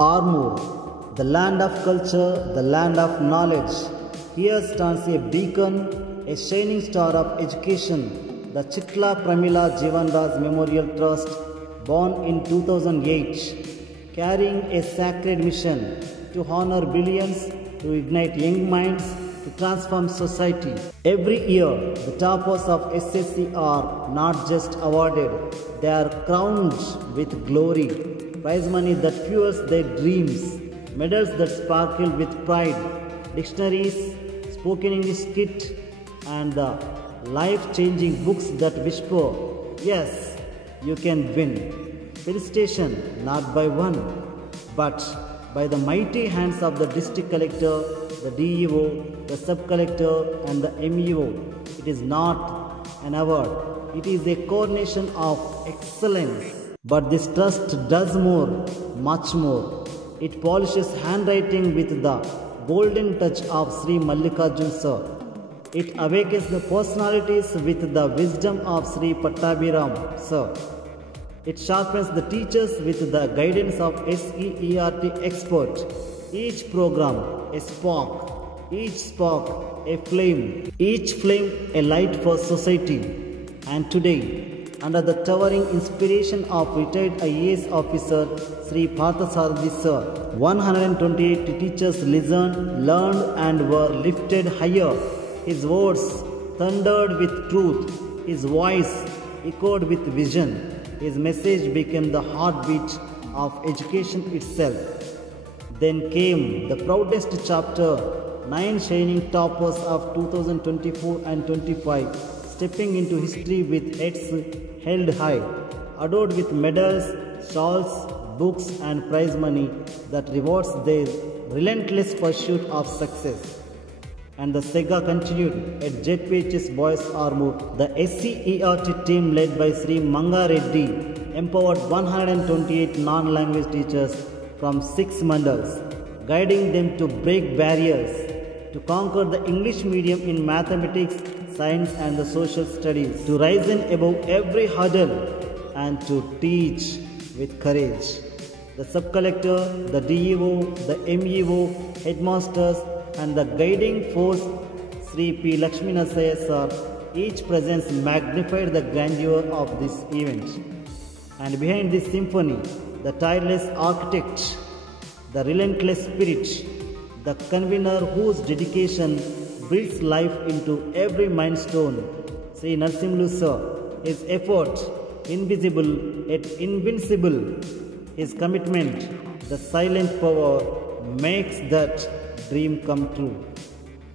Armoor, the land of culture, the land of knowledge. Here stands a beacon, a shining star of education, the Chitla Pramila Jivanraj Memorial Trust, born in 2008, carrying a sacred mission to honor billions, to ignite young minds, to transform society. Every year, the toppers of SSC are not just awarded, they are crowned with glory. Prize money that fuels their dreams, medals that sparkle with pride, dictionaries, spoken English kit, and the life-changing books that whisper, yes, you can win. Felicitation not by one, but by the mighty hands of the district collector, the DEO, the sub-collector, and the MEO. It is not an award, it is a coronation of excellence. But this trust does more, much more. It polishes handwriting with the golden touch of Sri Mallikarjun Sir. It awakens the personalities with the wisdom of Sri Pattabhiram Sir. It sharpens the teachers with the guidance of SEERT expert. Each program a spark, each spark a flame, each flame a light for society. And today, under the towering inspiration of retired IAS officer Sri Parthasarathi Sir, 128 teachers listened, learned, and were lifted higher. His words thundered with truth, his voice echoed with vision, his message became the heartbeat of education itself. Then came the proudest chapter, 9 shining toppers of 2024 and 25, stepping into history with heads held high, adored with medals, shawls, books, and prize money that rewards their relentless pursuit of success. And the saga continued at JPHS Boys Armoor. The SCERT team led by Sri Manga Reddy empowered 128 non-language teachers from 6 mandals, guiding them to break barriers, to conquer the English medium in mathematics, science, and the social studies, to rise above every hurdle and to teach with courage. The sub-collector, the DEO, the MEO, headmasters, and the guiding force, Sri P. Lakshmi Nasaya Sir, each presence magnified the grandeur of this event. And behind this symphony, the tireless architect, the relentless spirit, the convener whose dedication breathes life into every milestone, Sri Narasimlu Sir, his effort, invisible yet invincible, his commitment, the silent power makes that dream come true.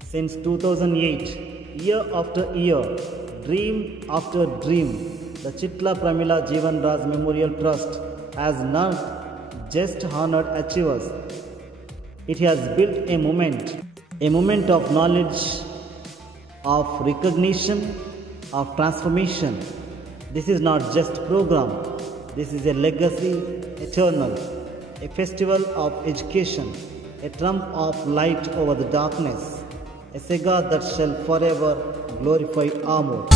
Since 2008, year after year, dream after dream, the Chitla Pramila Jivanraj Memorial Trust has not just honored achievers, it has built a moment of knowledge, of recognition, of transformation. This is not just a program, this is a legacy eternal, a festival of education, a trump of light over the darkness, a saga that shall forever glorify Armoor.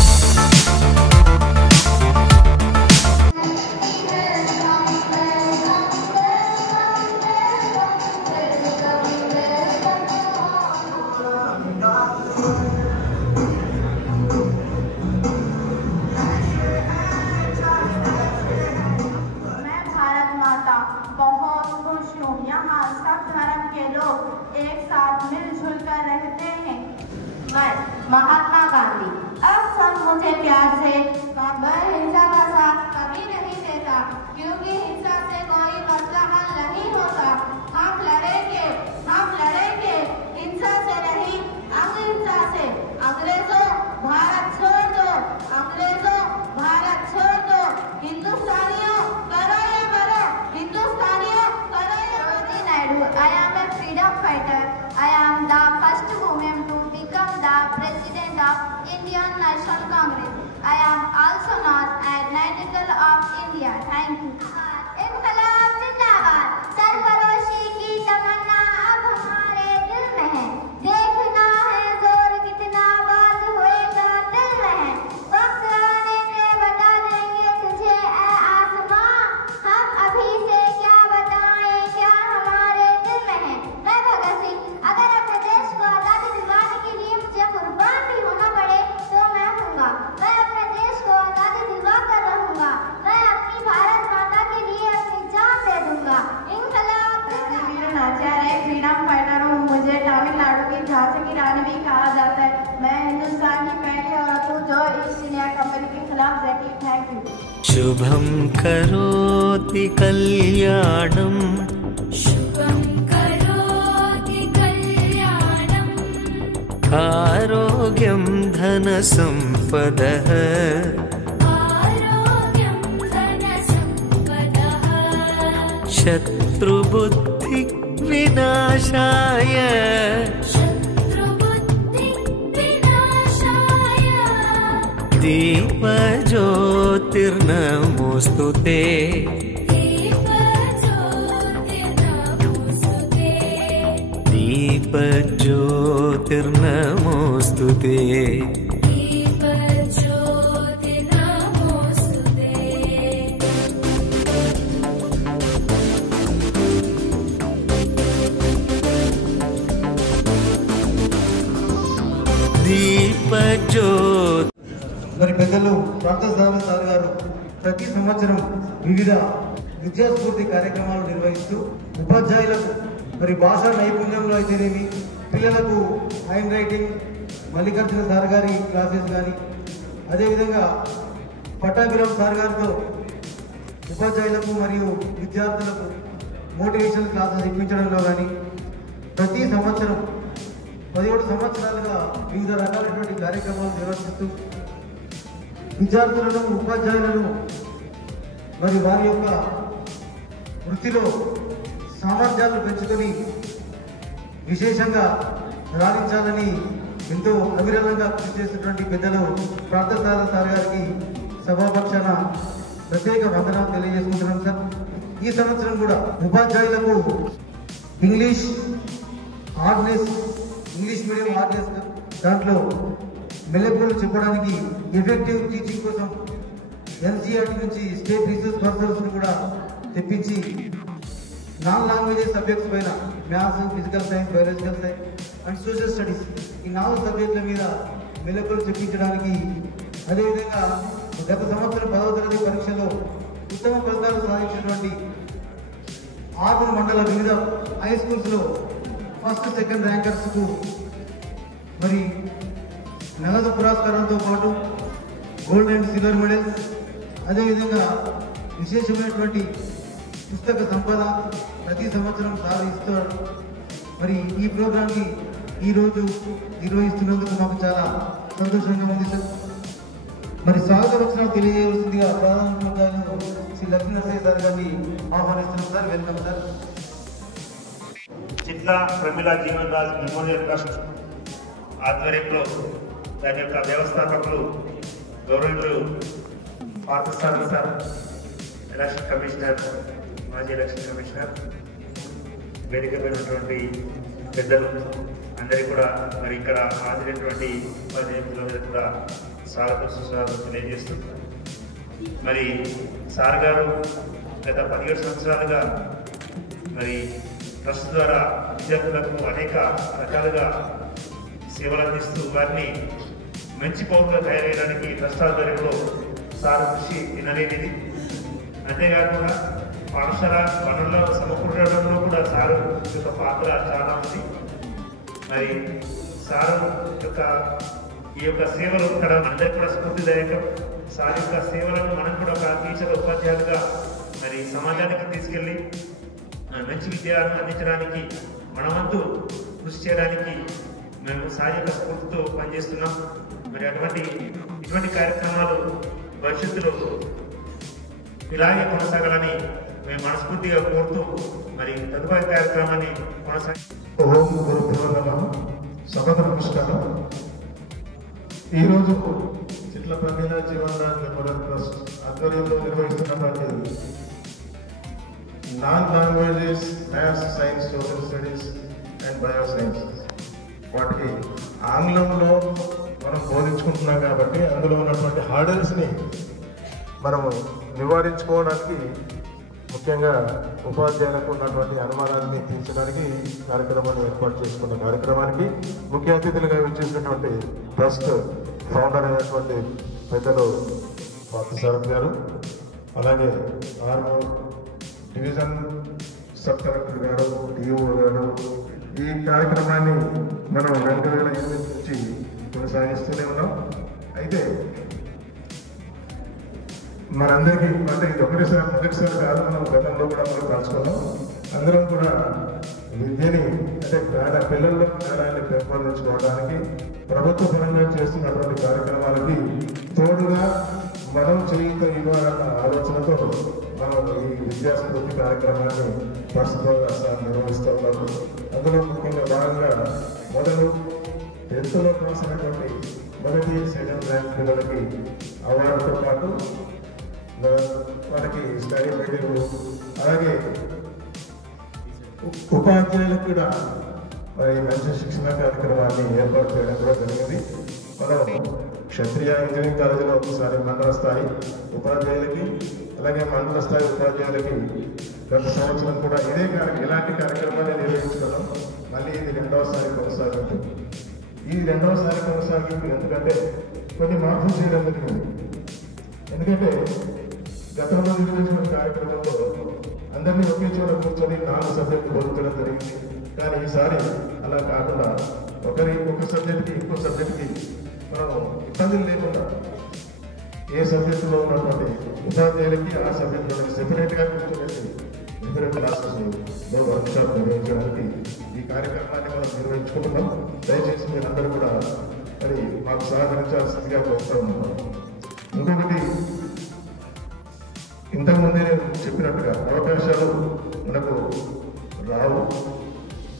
Mahatma Gandhi. अब सब मुझे प्यार से मैं हिंसा का साथ कभी नहीं देता, क्योंकि हिंसा से कोई मसला हल नहीं होता। हम लड़ेंगे हिंसा से नहीं, अहिंसा से। अंग्रेजों भारत छोड़ दो, अंग्रेजों भारत छोड़ दो। हिंदुस्तानियों करो या मरो, हिंदुस्तानियों करो या मरो। Naidu, I am a freedom fighter. I am the first woman to become the President of Indian National Congress. I am also known as Nightingale of India. Thank you. इनकलाब जिंदाबाद, सरफरोशी की तमन्ना अब हमारे दिल में है। देखना है जोर कितना बात होएगा दिल में है। वक्त आने पे बता देंगे तुझे ऐ आसमां, हम अभी से क्या बताएं क्या हम झांसी की रानी भी कहा जाता है। मैं हिंदुस्तान की पहली औरत हूँ जो ईस्ट इंडिया कंपनी के खिलाफ डटी। Thank you. शुभम करोति कल्याणम, शुभं करोति कल्याणम्, आरोग्यं धन संपदः, आरोग्यं धनसम्पदः, शत्रुबुद्धि विनाशाय, शत्रुबुद्धिविनाशाय, दीपज्योतिर्नमोऽस्तुते, दीपज्योतिर्नमोऽस्तुते, दीपज्योतिर्नमोऽस्तुते। दीपज्योतिर्नमोऽस्तुते। दीपज्योति మరి పెద్దలు పార్థసారథి సార్ గారు ప్రతి సంవత్సరం వివిధ విద్యాస్ఫూర్తి కార్యక్రమాలు నిర్వహిస్తూ ఉపాధ్యాయులకు మరి భాషా నైపుణ్యంలో అయితేనేమి, పిల్లలకు హ్యాండ్ రైటింగ్, మల్లికార్జున సార్ గారి క్లాసెస్ కానీ, అదేవిధంగా పట్టాభిరామ్ సార్ గారితో ఉపాధ్యాయులకు మరియు విద్యార్థులకు మోటివేషనల్ క్లాసెస్ ఇప్పించడంలో కానీ ప్రతి సంవత్సరం 17 సంవత్సరాలుగా వివిధ రకాలైనటువంటి కార్యక్రమాలు నిర్వహిస్తూ విద్యార్థులను, ఉపాధ్యాయులను మరి వారి యొక్క వృత్తిలో సామర్థ్యాలను పెంచుకొని విశేషంగా రాణించాలని ఎంతో అవిరళంగా కృషి చేసినటువంటి పెద్దలు పార్థసారథి సార్ గారికి సభాపక్షాన ప్రత్యేక వందనాలు తెలియజేసుకుంటున్నాం సార్. ఈ సంవత్సరం కూడా ఉపాధ్యాయులకు ఇంగ్లీష్ మీడియం ఆర్డినెస్ దాంట్లో మెలకువలు చెప్పడానికి ఎఫెక్టివ్ టీచింగ్ కోసం ఎన్సీఆర్టీ నుంచి స్టేట్ రీసెర్చ్ పర్సన్స్ కూడా తెప్పించి నాన్ లాంగ్వేజెస్ సబ్జెక్ట్స్ పైన maths, physical science, biological science and social studies ఈ 4 సబ్జెక్టుల మీద మెలకువలు చెప్పించడానికి, అదేవిధంగా గత సంవత్సరం 10వ తరగతి పరీక్షలో ఉత్తమ ఫలితాలు సాధించినటువంటి 6 మండల వివిధ హై స్కూల్స్లో ఫస్ట్, సెకండ్ ర్యాంకర్స్కు మరి నగదు పురస్కారంతో పాటు గోల్డ్ అండ్ సిల్వర్ మెడల్స్, అదేవిధంగా విశేషమైనటువంటి పుస్తక సంపద ప్రతి సంవత్సరం సాధిస్తారు. మరి ఈ ప్రోగ్రాంకి ఈరోజు నిర్వహిస్తున్నందుకు మాకు చాలా సంతోషంగా ఉంది సార్. మరి స్వాగత వచనాలు తెలియజేయవలసిందిగా ప్రధానమంత్రి శ్రీ లక్ష్మీనరసింహ సార్ గారిని ఆహ్వానిస్తున్నాం sir. Welcome sir. Chitla Pramila Jeevan Raj memorial trust ఆధ్వర్యంలో దాని యొక్క వ్యవస్థాపకులు గౌరవనీయులు పార్థసారథి సార్, ఎలక్షన్ కమిషనర్, మాజీ ఎలక్షన్ కమిషనర్, వేదికమైనటువంటి పెద్దలు అందరికీ కూడా మరి ఇక్కడ హాజరైనటువంటి ఉపాధ్యాయులందరికీ కూడా స్వాగతం సుస్వాగతం తెలియజేస్తూ, మరి సార్ గారు గత 17 సంవత్సరాలుగా మరి ట్రస్ట్ ద్వారా విద్యార్థులకు అనేక రకాలుగా సేవలు అందిస్తూ వారిని మంచి పౌరులుగా తయారయ్యడానికి ట్రస్ట్ ఆధ్వర్యంలో సార్ కృషి వినలేనిది. అంతేకాకుండా పాఠశాల వనరుల సమకూర్చడంలో కూడా సారు యొక్క పాత్ర చాలా ఉంది. మరి సారు యొక్క ఈ యొక్క సేవలు ఇక్కడ అందరికీ కూడా స్ఫూర్తిదాయకం. సార్ యొక్క సేవలను మనం కూడా ఒక టీచర్, ఉపాధ్యాయులుగా మరి సమాజానికి తీసుకెళ్ళి మంచి విద్యను అందించడానికి మనవంతు కృషి చేయడానికి మేము సార్ యొక్క స్ఫూర్తితో పనిచేస్తున్నాం. మరి ఇటువంటి కార్యక్రమాలు భవిష్యత్తులో ఇలాగే కొనసాగాలని మేము మనస్ఫూర్తిగా కోరుతూ మరి తదుపరి కార్యక్రమాన్ని ఓం గురుభ్యో నమః. సభకు నమస్కారం. ఈరోజు చిట్ల ప్రమిళ జీవన్ రాజ్ మెమోరియల్ ట్రస్ట్ ఆధ్వర్యంలో నిర్వహిస్తున్నటువంటి non languages maths, science, social studies and bio science వాటికి ఆంగ్లంలో మనం బోధించుకుంటున్నాం కాబట్టి అందులో ఉన్నటువంటి హార్డల్స్ని మనము నివారించుకోవడానికి, ముఖ్యంగా ఉపాధ్యాయులకు ఉన్నటువంటి అనుమానాన్ని తీర్చడానికి కార్యక్రమాన్ని ఏర్పాటు చేసుకున్న కార్యక్రమానికి ముఖ్య అతిథులుగా విచ్చేసినటువంటి ట్రస్ట్ ఫౌండర్ అయినటువంటి పెద్దలు పార్థసారథి గారు, అలాగే ఆర్మూర్ డివిజన్ సబ్ కలెక్టర్ గారు, డిఓ గారు, ఈ కార్యక్రమాన్ని మనం 2008 నుంచి కొనసాగిస్తూనే ఉన్నాం. అయితే మనందరికీ అంటే ఇది మొదటిసారి కాదు, మనం గతంలో కూడా మనం పంచుకున్నాం. అందరం కూడా విద్యని అంటే పిల్లల్లో జ్ఞానాన్ని పెంపొందించుకోవడానికి ప్రభుత్వ పరంగా చేస్తున్నటువంటి కార్యక్రమాలకి తోడుగా మనం చేయుత ఇవ్వాలన్న ఆలోచనతో మనం ఈ విద్యాస్ఫూర్తి కార్యక్రమాన్ని ప్రస్తుతంగా నిర్వహిస్తూ ఉన్నాము. అందులో ముఖ్యంగా భాగంగా మొదలు 10th రాసినటువంటి మొదటి సెకండ్ ర్యాంక్ పిల్లలకి అవార్డుతో పాటు వాళ్ళకి స్టడీ మెటీరియల్, అలాగే ఉపాధ్యాయులకు కూడా మరి మంచి శిక్షణ కార్యక్రమాన్ని ఏర్పాటు చేయడం కూడా జరిగింది. మనం క్షత్రియ ఇంజనీరింగ్ కాలేజీలో ఒకసారి మండల స్థాయి ఉపాధ్యాయులకి, అలాగే మండల స్థాయి ఉపాధ్యాయులకి గత సంవత్సరం కూడా ఇలాంటి కార్యక్రమాన్ని నిర్వహించుకున్నాం. మళ్ళీ ఇది 2వసారి కొనసాగింపు. ఈ 2వసారి కొనసాగింపు ఎందుకంటే కొన్ని మార్పులు చేయడం జరిగింది. ఎందుకంటే గతంలో నిర్వహించిన కార్యక్రమంలో అందరినీ ఒకే చోట కూర్చొని 4 సబ్జెక్టులు బోధించడం జరిగింది. కానీ ఈసారి అలా కాకుండా ఒక సబ్జెక్ట్కి ఇంకో సబ్జెక్ట్కి మనం ఇబ్బందులు లేకుండా ఏ సబ్జెక్టులో ఉన్నటువంటి ఉపాధ్యాయులకి ఆ సబ్జెక్టులో సెపరేట్గా కూర్చోబెట్టి డిఫరెంట్ క్లాసెస్లో వర్క్షాప్ నిర్వహించడానికి ఈ కార్యక్రమాన్ని మనం నిర్వహించుకుంటున్నాం. దయచేసి మీరందరూ కూడా మరి మాకు సహకరించాల్సిందిగా కోరుతా ఉన్నాం. ఇంకొకటి, ఇంతకుముందే నేను చెప్పినట్టుగా అవకాశాలు మనకు రావు,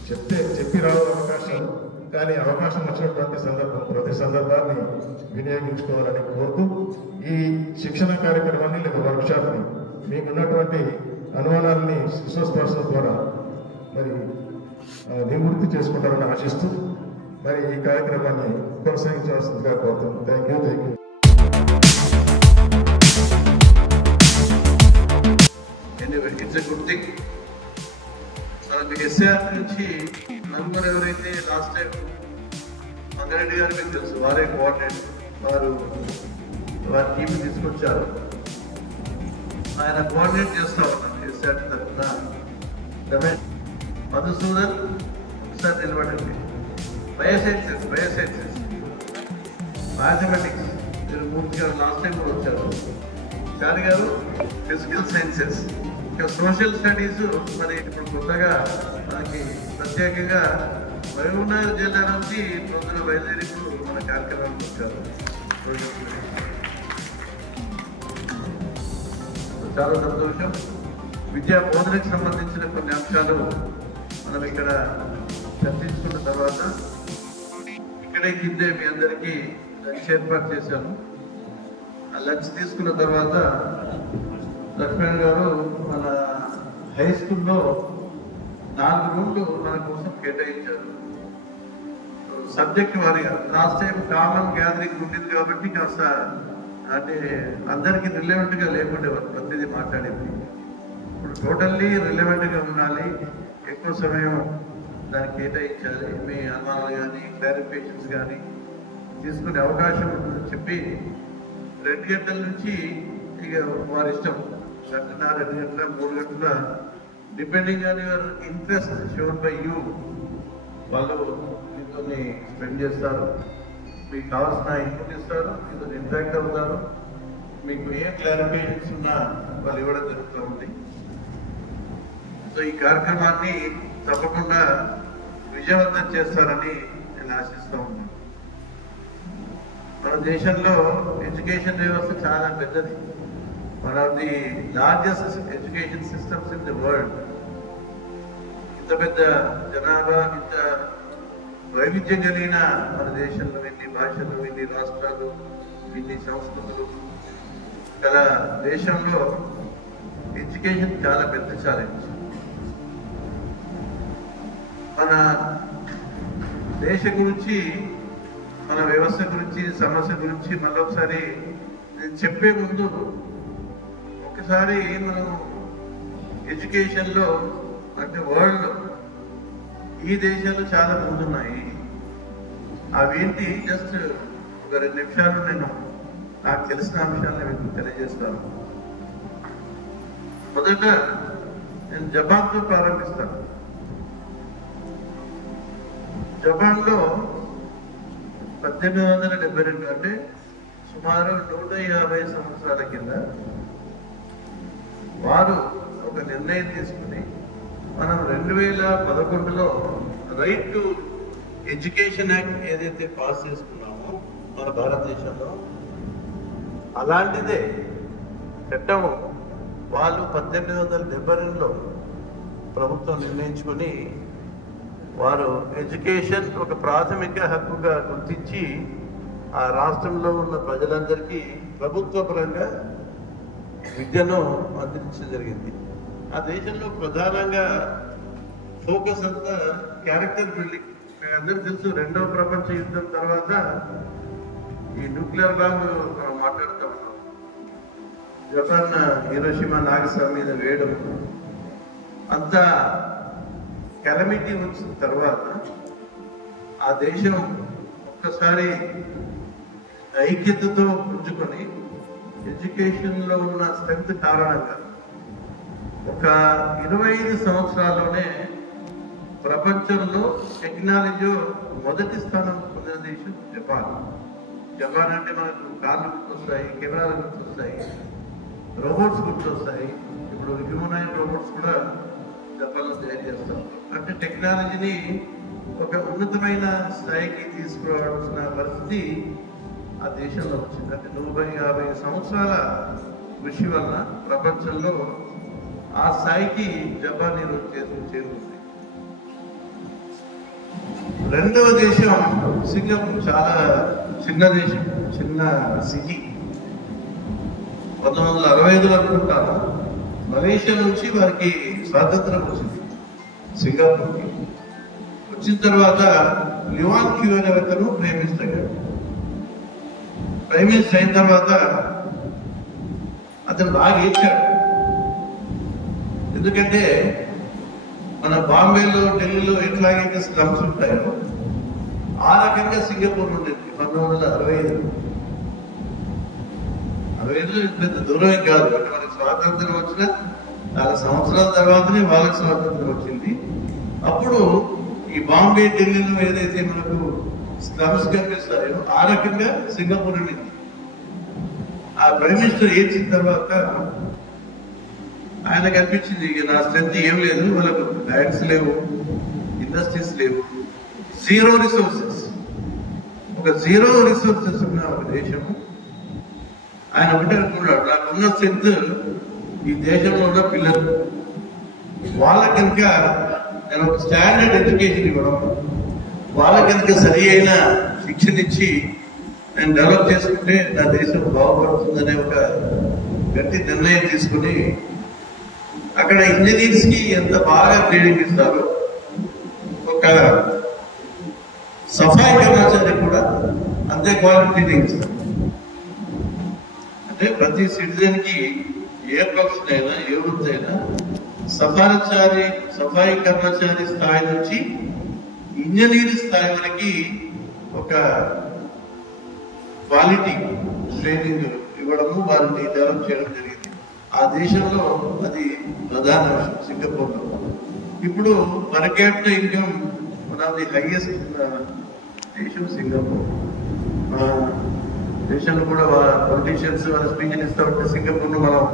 చెప్పి రావు అవకాశాలు. కానీ అవకాశం వచ్చినటువంటి ప్రతి సందర్భాన్ని వినియోగించుకోవాలని కోరుతూ ఈ శిక్షణ కార్యక్రమాన్ని లేదా వర్క్షాప్ని మీకున్నటువంటి అనుమానాలని సుస్పర్శన ద్వారా మరి నివృత్తి చేసుకుంటారని ఆశిస్తూ మరి ఈ కార్యక్రమాన్ని కొనసాగించవలసిందిగా కోరుతున్నాను. Thank you. It's a good thing. మీకు ఎస్ఆర్ నుంచి నంబర్ ఎవరైతే లాస్ట్ టైం మంగారెడ్డి గారు మీకు తెలుసు, వారే కోఆర్డినేటర్, వారి టీం తీసుకొచ్చారు. ఆయన కోఆర్డినేట్ చేస్తూ ఉన్నాను ఎస్ఆర్ తరఫున. రమేష్ మధుసూదన్ ఒకసారి నిలబడండి. బయోసైన్సెస్ మ్యాథమెటిక్స్ మీరు పూర్తిగా లాస్ట్ టైం కూడా వచ్చారు. చారి గారు ఫిజికల్ సైన్సెస్, ఇంకా సోషల్ స్టడీస్ మరి ఇప్పుడు కొత్తగా మనకి ప్రత్యేకంగా మహబూబ్నగర్ జిల్లా నుంచి పొద్దున బయలుదేరి మన కార్యక్రమానికి వచ్చారు. చాలా సంతోషం. విద్యా బోధనకు సంబంధించిన కొన్ని అంశాలు మనం ఇక్కడ చర్చించుకున్న తర్వాత ఇక్కడే కిందే మీ అందరికీ లంచ్ ఏర్పాటు చేశాను. ఆ లంచ్ తీసుకున్న తర్వాత లక్ష్మణ్ గారు మన హై స్కూల్లో 4 రూమ్లు మన కోసం కేటాయించారు. సబ్జెక్ట్ వారిగా లాస్ట్ టైం కామన్ గ్యాదరింగ్ ఉండేది కాబట్టి కాస్త అంటే అందరికీ రిలవెంట్గా లేకుండేవారు ప్రతిదీ మాట్లాడేది. ఇప్పుడు టోటల్లీ రిలవెంట్గా ఉండాలి, ఎక్కువ సమయం దానికి కేటాయించాలి. మీ అనుమానాలు కానీ క్లారిఫికేషన్స్ కానీ తీసుకునే అవకాశం ఉంటుందని చెప్పి 2 గంటల నుంచి ఇక వారి ఇష్టం 1:30, 2 గంటల, 3 గంటల depending on your interest shown by you వాళ్ళు మీతో స్పెండ్ చేస్తారు. మీకు కావాల్సిన ఇన్పుట్ ఇస్తారు, మీతో ఇంటరాక్ట్ అవుతారు. మీకు ఏ క్లారిఫికేషన్స్ ఉన్నా వాళ్ళు ఇవ్వడం జరుగుతూ ఉంది. సో ఈ కార్యక్రమాన్ని తప్పకుండా విజయవంతం చేస్తారని నేను ఆశిస్తూ ఉన్నాను. మన దేశంలో ఎడ్యుకేషన్ వ్యవస్థ చాలా పెద్దది. One of the largest education systems in the world. ఇంత పెద్ద జనాభా, ఇంత వైవిధ్యం కలిగిన మన దేశంలో ఇన్ని భాషలు, ఇన్ని రాష్ట్రాలు, ఇన్ని సంస్కృతులు గల దేశంలో ఎడ్యుకేషన్ చాలా పెద్ద ఛాలెంజ్. మన దేశ గురించి, మన వ్యవస్థ గురించి, సమస్య గురించి మళ్ళొకసారి నేను చెప్పే ముందు ఒకసారి మనం ఎడ్యుకేషన్లో అంటే వరల్డ్లో ఈ దేశాలు చాలా ముందున్నాయి. అవేంటి జస్ట్ ఒక 2 నిమిషాలు నేను నాకు తెలిసిన అంశాలను మీకు తెలియజేస్తాను. మొదట నేను జపాన్తో ప్రారంభిస్తాను. జపాన్లో 1872 అంటే సుమారు 150 సంవత్సరాల కింద వారు ఒక నిర్ణయం తీసుకుని మనం 2011లో రైట్ టు ఎడ్యుకేషన్ యాక్ట్ ఏదైతే పాస్ చేసుకున్నామో మన భారతదేశంలో అలాంటిదే చట్టము వాళ్ళు 1872లో ప్రభుత్వం నిర్ణయించుకొని వారు ఎడ్యుకేషన్ ఒక ప్రాథమిక హక్కుగా గుర్తించి ఆ రాష్ట్రంలో ఉన్న ప్రజలందరికీ ప్రభుత్వ పరంగా విద్యను అందించడం జరిగింది. ఆ దేశంలో ప్రధానంగా ఫోకస్ అంతా క్యారెక్టర్ బిల్డింగ్. మీకు అందరికీ తెలుసు, రెండవ ప్రపంచ యుద్ధం తర్వాత ఈ న్యూక్లియర్ బాంబ్ మనం మాట్లాడుతూ ఉన్నాం. జపాన్ హీరోషిమా నాగసాకి మీద వేయడం అంత కెలమిటీ వచ్చిన తర్వాత ఆ దేశం ఒక్కసారి ఐక్యతతో పుంజుకొని ఎడ్యుకేషన్లో ఉన్న స్ట్రెంగ్త్ కారణంగా ఒక 25 సంవత్సరాల్లోనే ప్రపంచంలో టెక్నాలజీ మొదటి స్థానం పొందిన దేశం జపాన్. జపాన్ అంటే మనకు కార్లు గుర్తొస్తాయి, కెమెరాలు గుర్తొస్తాయి, రోబోట్స్ గుర్తొస్తాయి. ఇప్పుడు హ్యూమనాయిడ్ రోబోట్స్ కూడా జపాన్లో తయారు చేస్తాం. అంటే టెక్నాలజీని ఒక ఉన్నతమైన స్థాయికి తీసుకురావాల్సిన పరిస్థితి ఆ దేశంలో వచ్చింది. అంటే 150 సంవత్సరాల కృషి వల్ల ప్రపంచంలో ఆ స్థాయికి జపాన్ ఈరోజు చేరుకుంది. రెండవ దేశం సింగపూర్. చాలా చిన్న దేశం, చిన్న సిటీ. 1965 అనుకుంటాను మలేషియా నుంచి వారికి స్వాతంత్రం వచ్చింది. సింగపూర్కి వచ్చిన తర్వాత లివాన్ క్యూ అనే అతను ప్రైమ్ మినిస్టర్ అయ్యాడు. ప్రైమ్ మినిస్టర్ అయిన తర్వాత అతను బాగా ఏడ్చాడు. ఎందుకంటే మన బాంబేలో, ఢిల్లీలో ఎట్లాగైతే స్లమ్స్ ఉంటాయో ఆ రకంగా సింగపూర్ ఉండేది 1965. 65 పెద్ద దూరం కాదు. అంటే మనకి స్వాతంత్రం వచ్చిన 4 సంవత్సరాల తర్వాతనే వాళ్ళకి స్వాతంత్రం వచ్చింది. అప్పుడు ఈ బాంబే, ఢిల్లీలో ఏదైతే మనకు స్లమ్స్ కనిపిస్తాయో ఆ రకంగా సింగపూర్ ఉండింది. ఆ ప్రైమ్ మినిస్టర్ ఏడ్చిన తర్వాత ఆయన కనిపించింది, ఇక నా స్ట్రెంత్ ఏం లేదు, వాళ్ళకు ల్యాండ్స్ లేవు, ఇండస్ట్రీస్ లేవు, జీరో రిసోర్సెస్. ఒక జీరో రిసోర్సెస్ ఉన్న ఒక దేశము. ఆయన ఒకటే అనుకున్నాడు, నాకున్న స్ట్రెంత్ ఈ దేశంలో ఉన్న పిల్లలు, వాళ్ళకి కనుక నేను ఒక స్టాండర్డ్ ఎడ్యుకేషన్ ఇవ్వడం, వాళ్ళకి కనుక సరి అయిన శిక్షణ ఇచ్చి నేను డెవలప్ చేసుకుంటే నా దేశం బాగుపడుతుందనే ఒక గట్టి నిర్ణయం తీసుకుని అక్కడ ఇంజనీర్స్ కి ఎంత బాగా ట్రైనింగ్ ఇస్తారో, ఒక సఫాయి కర్మచారి కూడా అంతే క్వాలిటీ ట్రైనింగ్ ఇస్తారు. అంటే ప్రతి సిటిజన్ కి ఏ ప్రొఫెషన్ అయినా, ఏ వృత్తి అయినా సఫాయి కర్మచారి స్థాయి నుంచి ఇంజనీర్ స్థాయి వరకు ఒక క్వాలిటీ ట్రైనింగ్ ఇవ్వడము, వారిని డెవలప్ చేయడం జరిగింది. ఆ దేశంలో అది ప్రధాన విషయం సింగపూర్లో. ఇప్పుడు per capital income one of the highest దేశం సింగపూర్. దేశంలో కూడా పొలిటీషియన్స్ వాళ్ళ స్పీచ్లు ఇస్తూ ఉంటే సింగపూర్ను మనం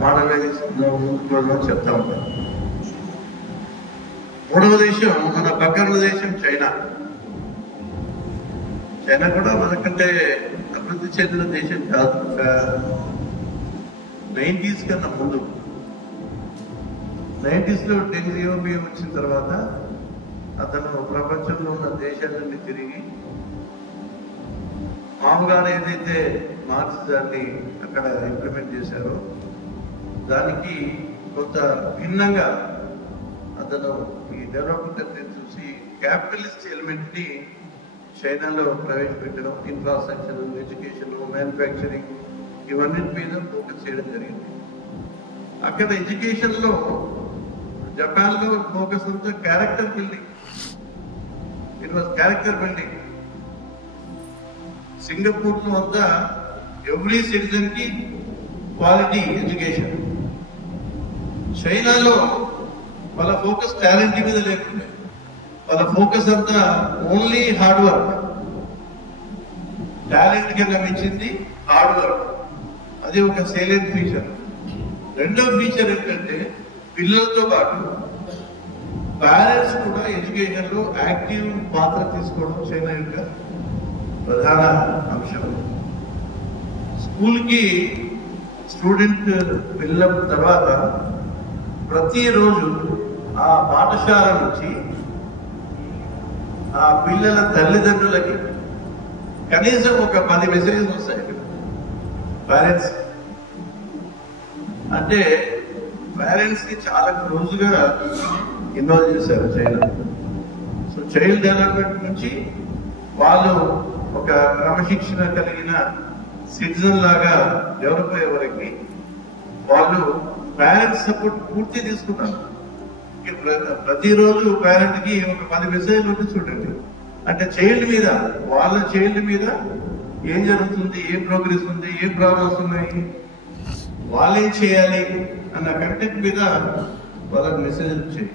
మోడల్ చెప్తా ఉంటాం. మూడవ దేశం మన పక్కన దేశం చైనా. చైనా కూడా మనకంటే అభివృద్ధి చెందిన దేశం కాదు. 90s కన్నా ముందు 90sలో డెంగ్ జియోపింగ్ వచ్చిన తర్వాత అతను ప్రపంచంలో ఉన్న దేశాలన్నీ తిరిగి మామూలుగా ఏదైతే మార్క్సిజాన్ని అక్కడ ఇంప్లిమెంట్ చేశారో దానికి కొంత భిన్నంగా అతను ఈ డెవలప్మెంట్ కంట్రీ చూసి క్యాపిటలిస్ట్ ఎలిమెంట్ ని చైనాలో ప్రవేశపెట్టడం, ఇన్ఫ్రాస్ట్రక్చర్, ఎడ్యుకేషన్, మ్యానుఫ్యాక్చరింగ్ ఇవన్నిటి మీద ఫోకస్ చేయడం జరిగింది. అక్కడ ఎడ్యుకేషన్ లో జపాన్ లో ఫోకస్ అంతా character building. It was character building. Singapore లో అంతా ఎవ్రీ సిటిజన్ కి క్వాలిటీ ఎడ్యుకేషన్. చైనాలో వాళ్ళ ఫోకస్ టాలెంట్ మీద లేకుండా వాళ్ళ ఫోకస్ అంతా ఓన్లీ హార్డ్ వర్క్. టాలెంట్ కింద మించింది హార్డ్ వర్క్. అది ఒక సేలియన్ ఫీచర్. రెండో ఫీచర్ ఏంటంటే పిల్లలతో పాటు పేరెంట్స్ కూడా ఎడ్యుకేషన్ లో యాక్టివ్ పాత్ర తీసుకోవడం చైనా యొక్క ప్రధాన అంశం. స్కూల్ కి స్టూడెంట్ వెళ్ళిన తర్వాత ప్రతిరోజు ఆ పాఠశాల నుంచి ఆ పిల్లల తల్లిదండ్రులకి కనీసం ఒక 10 మెసేజెస్ వస్తాయి పేరెంట్స్. అంటే పేరెంట్స్ కి చాలా క్లోజ్ గా ఇన్వాల్వ్ చేశారు చైనా. సో చైల్డ్ డెవలప్మెంట్ నుంచి వాళ్ళు ఒక క్రమశిక్షణ కలిగిన సిటిజన్ లాగా డెవలప్ అయ్యే వరకు వాళ్ళు పేరెంట్స్ సపోర్ట్ పూర్తి తీసుకున్నారు. ప్రతిరోజు పేరెంట్ కి ఒక 10 మెసేజ్లు ఉంటే చూడండి. అంటే చైల్డ్ మీద, వాళ్ళ చైల్డ్ మీద ఏం జరుగుతుంది, ఏం ప్రోగ్రెస్ ఉంది, ఏం ప్రాబ్లమ్స్ ఉన్నాయి, వాళ్ళేం చేయాలి అన్న కంటెంట్ మీద వాళ్ళకి మెసేజ్ వచ్చాయి.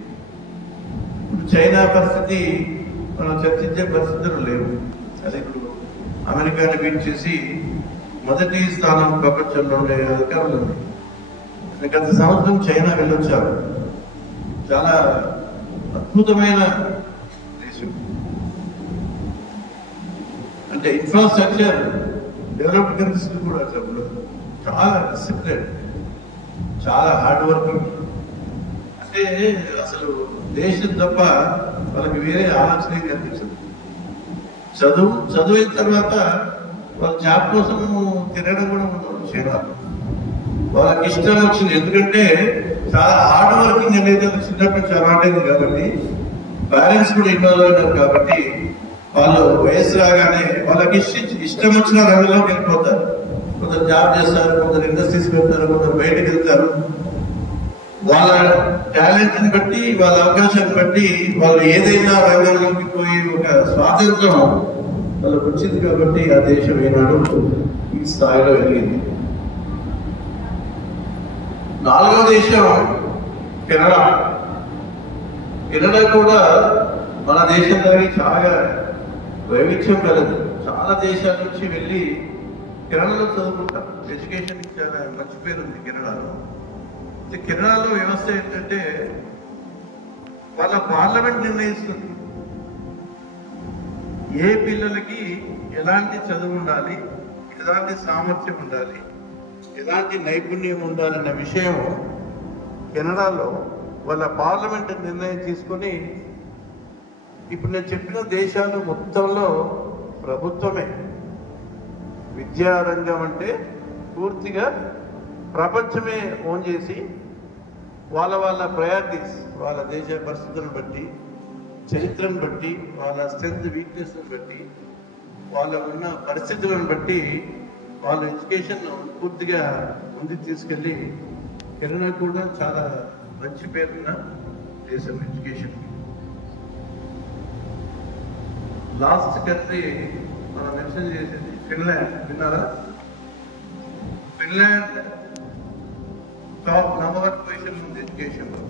ఇప్పుడు చైనా పరిస్థితి మనం చర్చించే పరిస్థితులు లేవు. అది ఇప్పుడు అమెరికాని బీట్ చేసి మొదటి స్థానం ప్రపంచంలో ఉండే అధికారులు ఉంది. గత సంవత్సరం చైనా వెళ్ళొచ్చారు. చాలా అద్భుతమైన దేశం. అంటే ఇన్ఫ్రాస్ట్రక్చర్ డెవలప్డ్ కంట్రీస్ కూడా చాలా డిసిప్లిన్, చాలా హార్డ్ వర్కింగ్. అంటే అసలు దేశం తప్ప వాళ్ళకి వేరే ఆలోచన కనిపించదు. చదువైన తర్వాత వాళ్ళ జాబ్ కోసం తిరగడం కూడా చేయడం వాళ్ళకి ఇష్టం వచ్చింది. ఎందుకంటే చాలా హార్డ్ వర్కింగ్ అనేది చిన్నప్పటి నుంచి అలవాటైంది కాబట్టి, పేరెంట్స్ కూడా ఇన్వాల్వ్ అయినారు కాబట్టి వాళ్ళు వయసు రాగానే వాళ్ళకి ఇష్టం వచ్చిన రంగంలోకి వెళ్ళిపోతారు. కొందరు జాబ్ చేస్తారు, కొందరు ఇండస్ట్రీస్కి వెళ్తారు, కొందరు బయటకు వెళ్తారు. వాళ్ళ టాలెంట్ ని బట్టి, వాళ్ళ అవకాశాన్ని బట్టి వాళ్ళు ఏదైనా రంగంలోకి పోయి ఒక స్వాతంత్రం వాళ్ళకు వచ్చింది కాబట్టి ఆ దేశం ఈనాడు ఈ స్థాయిలో ఎదిగింది. 4వ దేశం కెనడా. కెనడా కూడా మన దేశంలో చాలా వైవిధ్యం కలదు. చాలా దేశాల నుంచి వెళ్ళి కెనడాలో చదువుకుంటారు. ఎడ్యుకేషన్ చాలా మంచి పేరు ఉంది కెనడాలో. కెనడాలో వ్యవస్థ ఏంటంటే వాళ్ళ పార్లమెంట్ నిర్ణయిస్తుంది ఏ పిల్లలకి ఎలాంటి చదువు ఉండాలి, ఎలాంటి సామర్థ్యం ఉండాలి, ఎలాంటి నైపుణ్యం ఉండాలన్న విషయం కెనడాలో వాళ్ళ పార్లమెంట్ నిర్ణయం తీసుకొని, ఇప్పుడు నేను చెప్పిన దేశాలు మొత్తంలో ప్రభుత్వమే విద్యారంగం అంటే పూర్తిగా ప్రపంచమే ఓన్ చేసి వాళ్ళ ప్రయారిటీస్, వాళ్ళ దేశ పరిస్థితులను బట్టి, చరిత్రను బట్టి, వాళ్ళ స్ట్రెంత్ వీక్నెస్ బట్టి, వాళ్ళ ఉన్న పరిస్థితులను బట్టి వాళ్ళ ఎడ్యుకేషన్ పూర్తిగా ముందుకు తీసుకెళ్ళి కెనడా కూడా చాలా మంచి పేరున్న దేశం ఎడ్యుకేషన్. లాస్ట్ కంట్రీ మనం మెన్షన్ చేసేది ఫిన్లాండ్. విన్నారా? ఫిన్లాండ్ టాప్ నంబర్ 1 పొజిషన్ ఉంది ఎడ్యుకేషన్ లో.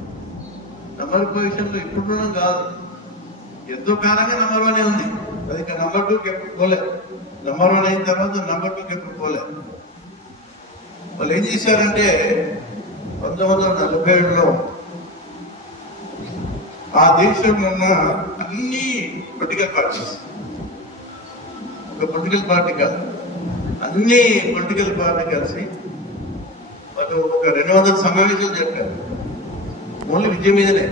నంబర్ 1 పొజిషన్ లో ఇప్పుడు కాదు, ఎంతో కాలంగా నంబర్ 1 ఉంది. అది ఇంకా నంబర్ 2కి ఎప్పుడు పోలేదు. నంబర్ 1 అయిన తర్వాత నంబర్ 2కి ఎప్పుడు పోలేదు. వాళ్ళు ఏం చేశారంటే 1947లో ఆ దేశంలో ఉన్న అన్ని పొలిటికల్ పార్టీస్, ఒక పొలిటికల్ పార్టీ కాదు, అన్ని పొలిటికల్ పార్టీ కలిసి వాళ్ళు ఒక 200 సమావేశాలు చెప్పారు. ఓన్లీ విద్య మీదనే.